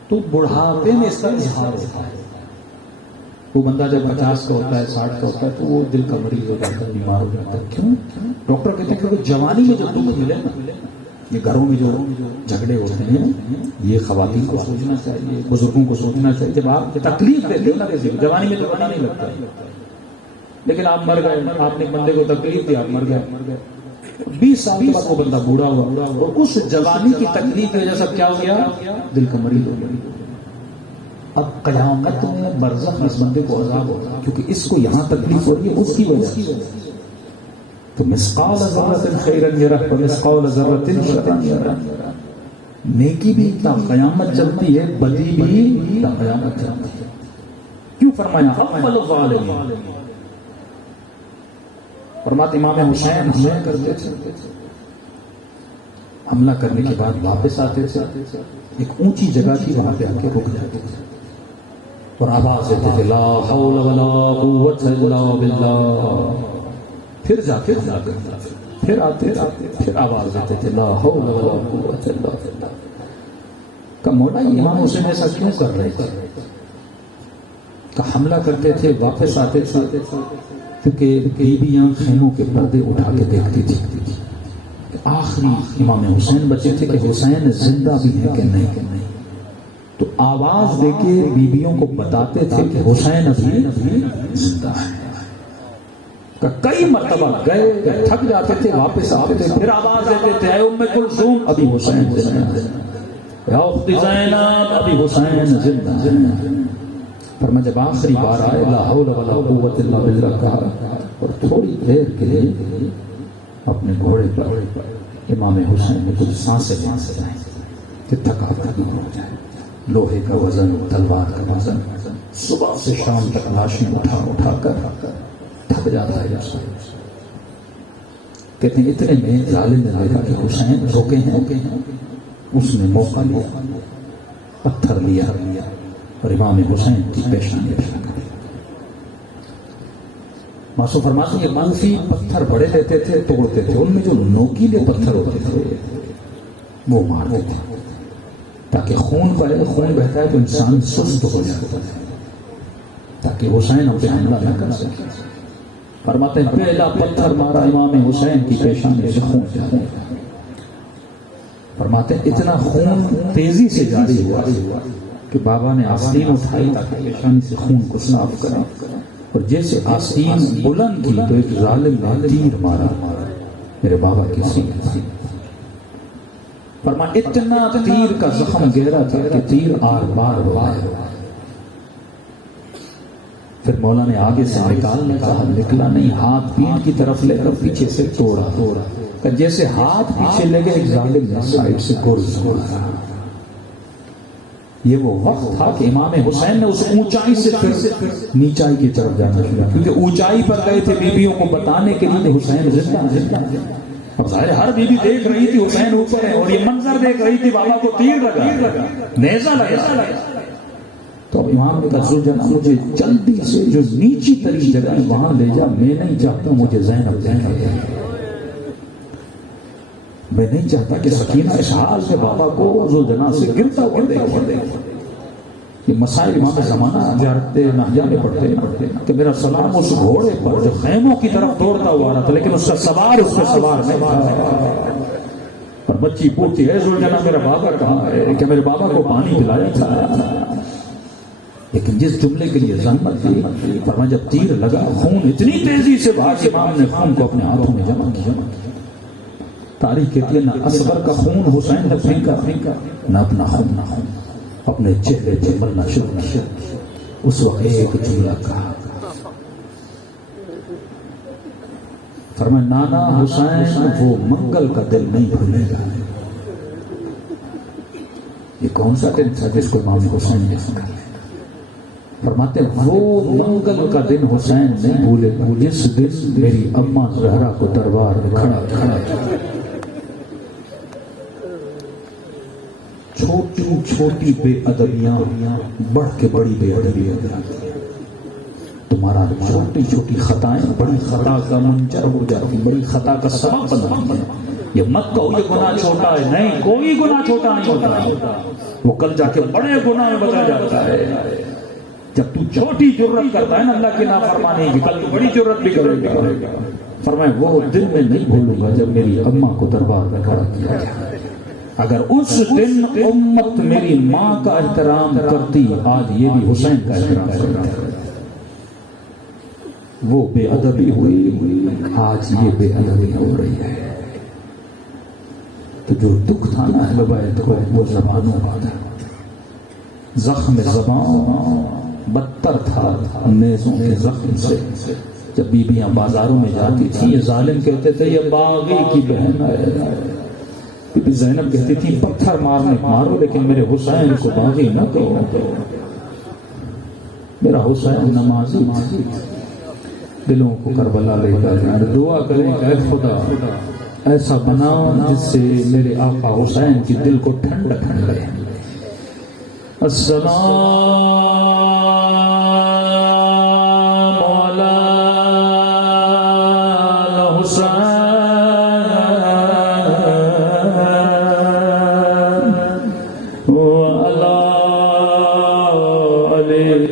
تو بڑھاپے میں اس کا اظہار ہوتا ہے. وہ بندہ جب 50 کا ہوتا ہے, 60 کا ہوتا ہے, تو وہ دل کا مریض ہو جاتا ہے, بیمار ہو جاتا ہے. کیوں؟ ڈاکٹر کہتے ہیں کہ جوانی میں جو دکھ ملے نا, یہ گھروں میں جو جھگڑے ہوتے ہیں, یہ خواتین کو سوچنا چاہیے, بزرگوں کو سوچنا چاہیے. جب آپ تکلیف دیتے نا, جوانی میں تو پتہ نہیں لگتا, لیکن آپ مر گئے, آپ نے بندے کو تکلیف دی, آپ مر گئے, 20 سال کے بعد وہ بندہ بوڑھا ہوا, اور اس جوانی کی تکلیف کی وجہ سے کیا ہو گیا, دل کا مریض ہو گیا. اب قیامت میں برزخ اس بندے کو عذاب ہوگا, کیونکہ اس کو یہاں تکلیف ہو رہی ہے اس کی وجہ سے. تو مثقال ذرۃ خیرا یرہ ومثقال ذرۃ شرا یرہ. نیکی بھی تا قیامت چلتی ہے, بدی بھی تا قیامت چلتی ہے. کیوں فرمایا اول الظالمین؟ فرماتے امام حسین حملہ کرتے تھے, حملہ کرنے کے بعد واپس آتے تھے, ایک اونچی جگہ تھی, وہاں پہ آ کے رک جاتے تھے اور آواز دیتے تھے لا حول ولا قوت الا باللہ. پھر جاتے پھر آتے پھر آواز دیتے تھے لا حول ولا قوت الا باللہ. کہ مولا امام حسین ایسا کیوں کر رہے تھے؟ کہ حملہ کرتے تھے, واپس آتے تھے, کیونکہ بیویاں خیموں کے پردے اٹھا کے دیکھتی تھی. آخری امام حسین بچے تھے کہ حسین زندہ بھی ہے کہ نہیں. تو آواز دے کے بیویوں کو بتاتے تھے کہ حسین ابھی زندہ ہے. کئی مرتبہ گئے, تھک جاتے تھے, واپس آتے تھے, پھر آواز دیتے تھے اے ام کلثوم ابھی حسین زندہ ہے, یا اخت زینب ابھی حسین زندہ ہے. پر میں جب آخری بار آئے لا حول ولا قوت الا باللہ کہا, اور تھوڑی دیر کے لیے اپنے گھوڑے پر امام حسین نے کچھ سانسیں لیں کہ تھکاوٹ دور ہو جائے. لوہے کا وزن, تلوار کا وزن, صبح سے شام تک لاشیں اٹھا کر تھک جاتا ہے. کہتے ہیں اتنے میں ظالم نے دیکھا کہ حسین روکے ہیں, اس نے موقع لیا, پتھر لیا اور امام حسین کی پیشانی پہ لگا دیا. معصوم فرماتے ہیں کوفی پتھر بڑے لیتے تھے, توڑتے تھے, ان میں جو نوکیلے پتھر ہوتے تھے وہ مار دیتے تاکہ خون بہے. خون بہتا ہے تو انسان سست ہو جاتا ہے, تاکہ حسین ہم پہ حملہ نہ کر سکے. فرماتے ہیں پہلا پتھر مارا امام حسین کی پیشانی سے خون. فرماتے ہیں اتنا خون تیزی سے جاری ہوا کہ بابا نے آستین اٹھائی تاکہ پیشانی سے خون کو صاف کرا, اور جیسے آستین بلند کی تو ایک ظالم نے تیر مارا میرے بابا کی سینے سے. فرمایا اتنا تیر کا زخم گہرا تھا کہ تیر آر بار ہو گیا. پھر مولا نے آگے سے نکالنے کہا، نکلا نہیں، ہاتھ پیٹھ کی طرف لے کر پیچھے سے توڑا، جیسے ہاتھ پیچھے لے گئے ایک ظالم نے سائڈ سے گرز مارا۔ یہ وہ وقت تھا کہ امام حسین نے اس اونچائی سے پھر نیچائی کی طرف جانا شروع، کیونکہ اونچائی پر گئے تھے بیویوں کو بتانے کے لیے حسین زندہ۔ اب ظاہر ہر بیوی دیکھ رہی تھی حسین اوپر ہے، اور یہ منظر دیکھ رہی تھی، بابا کو تیر لگا، نیزہ لگا۔ تو امام نے کہا زوجنا مجھے جلدی سے جو نیچی تری جگہ ہے وہاں لے جا، میں نہیں چاہتا مجھے زینب دیکھے، میں نہیں چاہتا کہ سکینہ اس حال میں بابا کو زوجنا سے گرتا ہوا دیکھے۔ یہ مسائل امام زمانہ جانتے نہ جانے پڑتے کہ میرا سلام اس گھوڑے پر جو خیموں کی طرف دوڑتا ہوا آ رہا تھا، لیکن اس کا سوار اس پہ سوار نہیں تھا۔ اور بچی پوچھتی ہے زوجنا میرا بابا کہاں ہے، کہ میرے بابا کو پانی پلایا تھا۔ لیکن جس جملے کے لیے زحمت دی، فرمایا جب تیر لگا خون اتنی تیزی سے بہا کہ امام نے خون کو اپنے ہاتھوں میں جمع کیا۔ تاریخ کہتی ہے نہ اصغر کا خون حسین نے پھینکا، نہ اپنا خون اپنے چہرے پہ مرنا شروع کیا۔ اس وقت ایک جملہ کہا، فرمایا نانا حسین وہ منگل کا دل نہیں بھولے گا۔ یہ کون سا دن تھا جس کو امام حسین نے کہا؟ فرماتے وہ منگل کا دن حسین نہیں بھولے جس دن میری اماں زہرا کو دربار میں کھڑا چھوٹی چھوٹی بے ادبیاں بڑھ کے بڑی بے ادبی تمہارا چھوٹی چھوٹی خطائیں بڑی خطا کا منجر ہو جاتی، بڑی خطا کا سبب بنتی ہیں۔ یہ مت کہو یہ گناہ چھوٹا ہے، نہیں، کوئی گناہ چھوٹا نہیں ہوتا، وہ کل جا کے بڑے گناہ میں بدل جاتا ہے۔ جب تو چھوٹی جرت کرتا ہے نا اللہ کی نافرمانی کی، کل تو بڑی جرت بھی کرے گا۔ فرمائے وہ دن میں نہیں بھولوں گا جب میری اماں کو دربار میں کھڑا کیا گیا۔ اگر اس دن امت میری ماں کا احترام کرتی، آج یہ بھی حسین کا احترام کرتا۔ وہ بے ادبی ہوئی، آج یہ بے ادبی ہو رہی ہے۔ تو جو دکھ تھا نا اہل بیت کو، وہ زبانوں کا تھا۔ زخم زبان بدتر تھا نیزوں کے زخم سے۔ جب بیویاں بازاروں میں جاتی تھی، یہ ظالم کہتے تھے یہ باغی کی بہن ہے۔ بی بی زینب کہتی تھی پتھر مارنے مارو لیکن میرے حسین کو باغی نہ کہو، میرا حسین نمازی تھا۔ دلوں کو کربلا لے کر دعا کریں کہ اے خدا ایسا بناؤ جس سے میرے آقا حسین کی دل کو ٹھنڈک لگے۔ السلام علی الحسین وعلی علی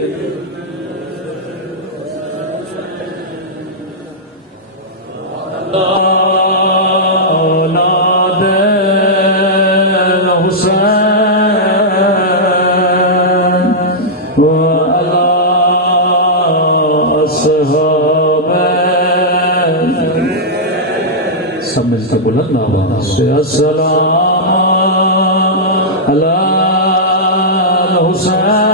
سب مل کے بلند آواز سے السلام علی الحسین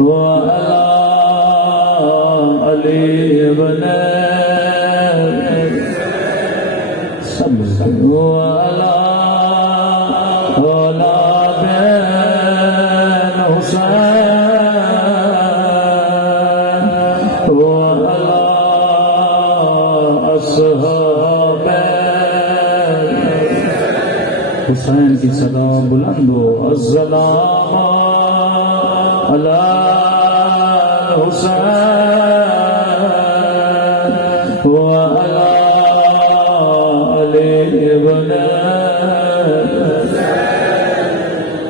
وعلی علی بن سب مل کے وعلی اولاد حسین حسین کی صدا بلند ہو السلام علی الحسین وعلی علی بن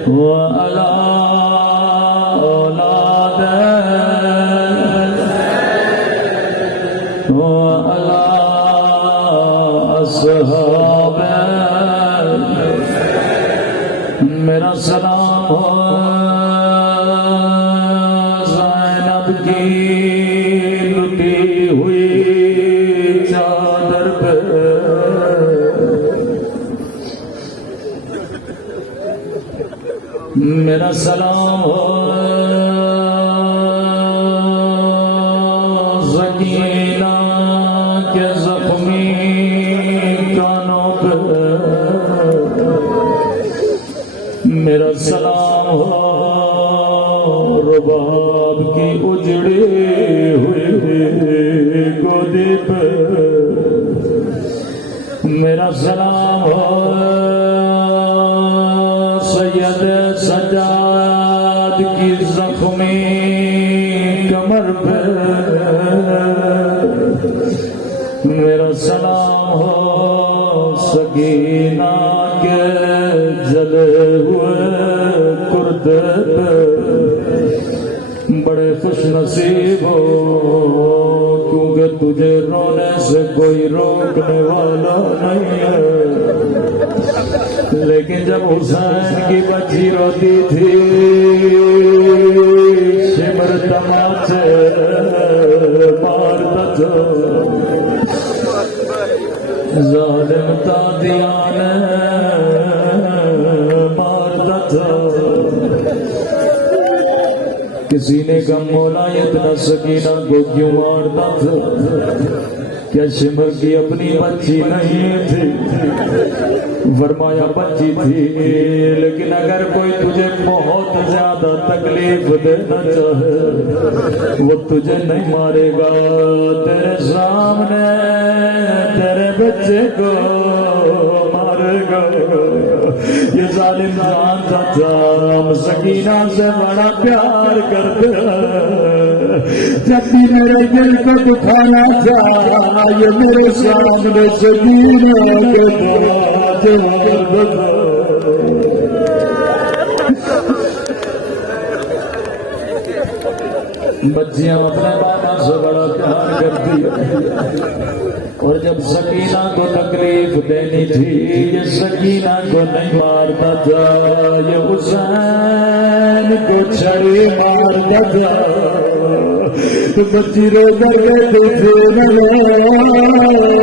وعلی اولاد وعلی اصحاب میرا سلام ہو زینب کی لٹی ہوئی چادر پہ، میرا سلام ہو سکینہ کے زخمی کانوں پہ میرا سلام ہو، رباب کی اجڑی ہوئی گودی پہ میرا سلام ہو، سید سجاد کی زخمی کمر پہ میرا سلام ہو، سکینہ کے جلے ہوئے کردے پہ بڑے خوش نصیب ہو، کیونکہ تجھے رونے سے کوئی روکنے والا نہیں ہے۔ لیکن جب حسین کی بچی روتی تھی شمر تماچے مارتا تھا، ظالم تادیان مارتا تھا، کسی نے کہا مولا اتنا سکینہ کو کیوں مارتا تھا؟ کیا شمر کی اپنی بچی نہیں تھی؟ فرمایا بچی تھی، لیکن اگر کوئی تجھے بہت زیادہ تکلیف دینا چاہے وہ تجھے نہیں مارے گا، تیرے سامنے تیرے بچے کو مارے گا۔ یہ ظالم جانتا تھا ہم سکینہ سے بڑا پیار کرتے ہیں، جب بھی میرے دل کو دکھانا تھا یہ میرے سامنے سکینہ کے دروازے بتا۔ بچیاں اپنے بابا سے بڑا پیار کرتی ہیں، اور جب سکینہ کو تکلیف دینی تھی یہ سکینہ کو نہیں مارتا تھا، یہ حسین کو چھری مارتا تھا، تو بچی رو کر کہتے تھے نوار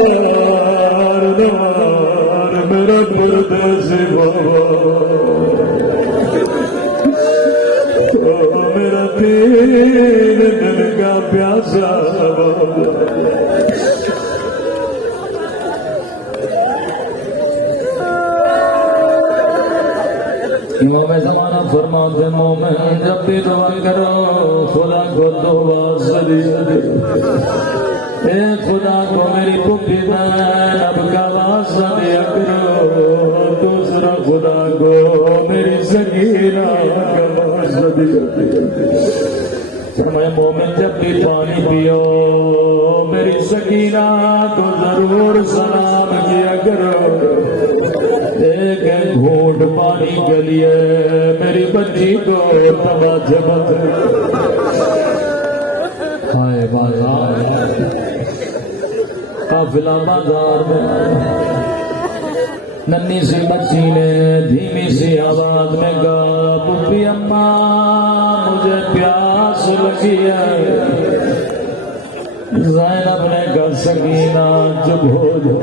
نوار میرا پردیسی بابا، میرا تین دن کا پیاسا بابا۔ مومن زمانہ فرماتے مومن جب بھی دعا کرو خدا کو دعا ضرور دے، اے خدا کو میری پھوپھی بہن اب کا واسطہ دیا کرو، دوسرا خدا کو میری سکینہ کا واسطہ دیا کرو۔ فرمایا مومن جب بھی پانی پیو میری سکینہ کو ضرور سلام کیا کرو، ایک گھونٹ پانی کے لیے میری بچی کو توجہ مت۔ ہائے بازار قافلہ بازار میں ننھی سی بچی نے دھیمی سی آواز میں کہا پھوپھی اماں مجھے پیاس لگی ہے۔ زینب نے کہا سکینہ چپ ہو جاؤ،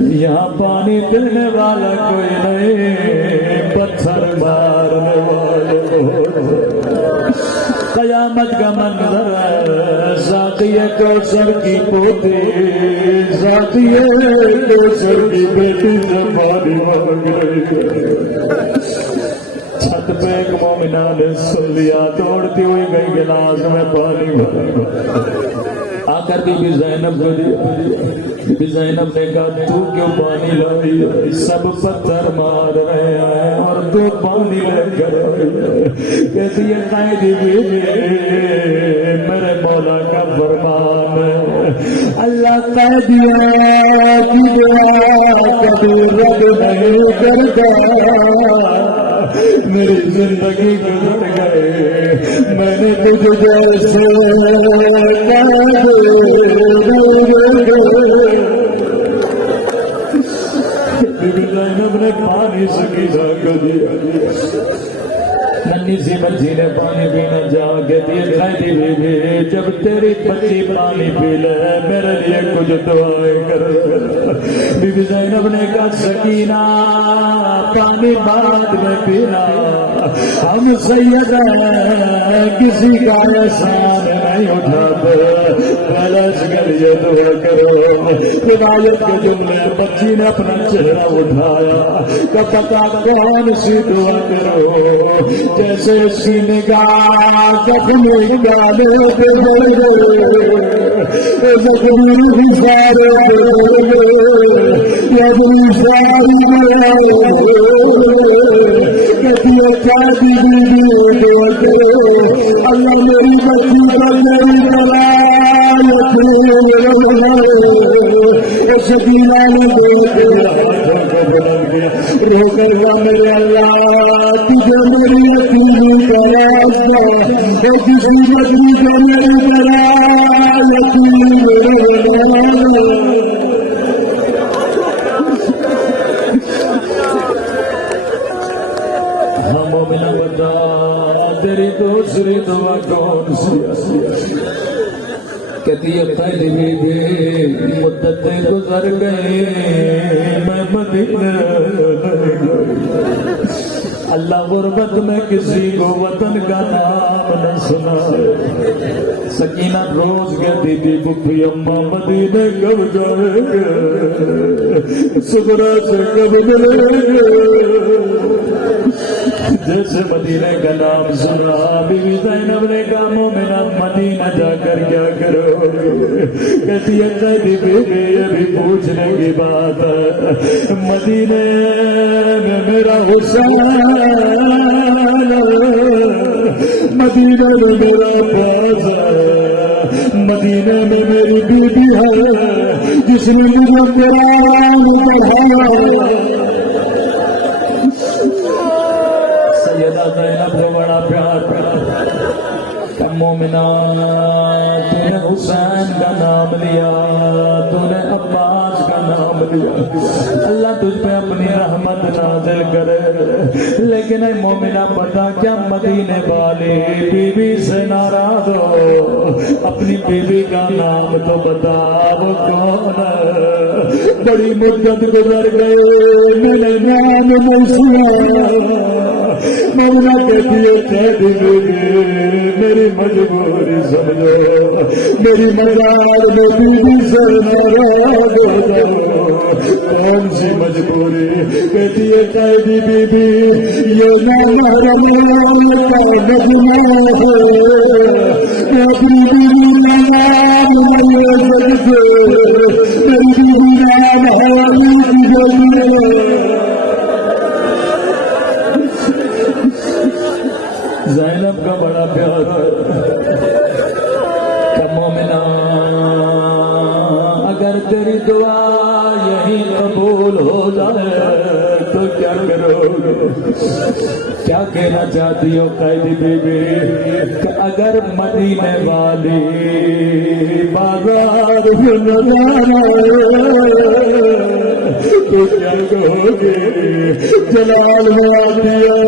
یہاں پانی دینے والا کوئی نہیں، پتھر مارنے والے ہو۔ قیامت کا منظر ہے، ذاتی کوثر کی پوتی ذاتی کوثر کی بیٹی سے پانی مانگ رہی ہے۔ چھت پہ ایک مومنہ نے سن لیا، دوڑتی ہوئی گئی گلاس میں پانی بھر آ کر بی بی زینب کو دیا۔ بی بی زینب نے کہا تو کیوں پانی لائی؟ سب پتھر مار رہے ہیں اور تو پانی لے کر آئی ہے۔ کہتی ہے قائدی بیوی میرے مولا کا فرمان ہے، اللہ قائدیوں کی دعا کبھی رد نہیں کرتا۔ میری زندگی گزر گئے میں نے تجھے جیسے بی بی زینب نے پانی سکینہ کو دیا۔ ننھی سی بچی نے پانی پینا جا کے دیا، قائدی بیوی جب تیری بچی پانی پی لے میرے لیے کچھ دعائیں کر۔ بی بی زینب نے کہا سکینہ پانی بعد میں پینا، ہم سید ہیں کسی کا احسان نہیں اٹھاتے، لیے دعا کرو. روایت کے جملے بچی نے اپنا چہرہ اٹھایا کہ پتا کون سی دعا کرو. جیسے سینے کا زخم ڈالے زخمی سارے اللہ میری بچی پر میری شکیلا نے رو کر میرے اللہ تجھے میری یقینی کا راستہ کسی بچی کا میری طرح یقین تیری دوسری دعا کون سی؟ کہتی ہے پہلی بھی مدتیں گزر گئے میں مدینہ نہیں گئی. اللہ غربت میں کسی کو وطن کا نام نہ سنا. سکینہ روز کہتی تھی پپھی اماں مدینے کب جائیں گے, سغرا سے کب ملیں گے. جیسے مدینے کا نام سنا بی بی زینب نے کہا مومنہ مدینہ جا کر کیا کرو گے؟ کہتی ہے قیدی بیوی یہ بھی پوچھنے کی بات ہے. مدینے میں میرا حسین, مدینے میں میرا پیاز ہے, مدینے میں میری بیوی ہے جس نے مجھے قرآن پڑھایا. زینب کو بڑا پیار مومنہ تو نے حسین کا نام لیا, تو نے عباس کا نام لیا. اللہ تجھ پہ اپنی رحمت نازل کرے. لیکن اے مومنہ پتا کیا مدینے والی بی بی سے ناراض ہو, اپنی بیوی کا نام تو بتا وہ کون ہے. بڑی مدت گزر گئے میرے نام موسیٰ. مومنہ کہتی ہے قیدی بیوی میری مجبوری سمجھو, میری مزار میں بیوی سے ناراض ہو جاؤ. کون سی مجبوری؟ کہتی ہے قیدی بیوی یہ نامحرم کا نغمہ ہے. اپنی بیوی کا نام نہیں لے سکتے, میری بیوی نام حوالی کی جاتی ہے. زینب کا بڑا پیار ہے. مومنہ اگر تیری دعا یہی قبول ہو جائے تو کیا کرو گے؟ کیا کہنا چاہتی ہو قیدی بیوی کہ اگر مدینے والی بازار میں نہ جانا تو کیا کہو گے؟ جلال میں آتی ہے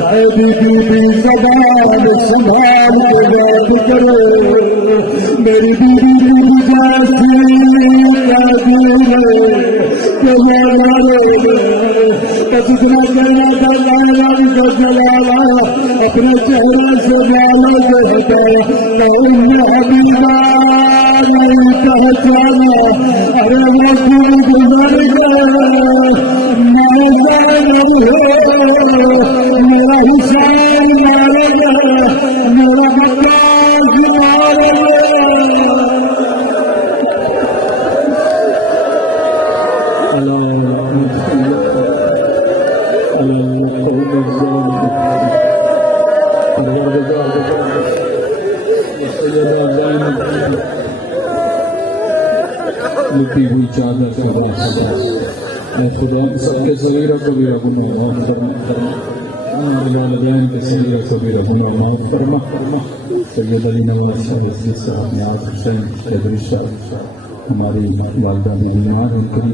قیدی بیوی زبان سنبھال کے بات کرو. میری بیوی جیسی کتنا کرنا کا جلالا اپنے چہرے سے بالا سے ہٹایا حبیبہ نہیں پہچانا. ارے وہ پوری گزر گئے میرا حسین مارے گئے, میرا عباس مارے گئے. لٹی ہوئی چادر سے خدا سب کے صغیرہ کبیرہ گناہ معاف فرما. والدین کے صغیرہ کبیرہ گناہ معاف فرما. سید علی نواز شاہ صاحب نے آج حسین قیدری شاہ ہماری والدہ بیمار ان قریبی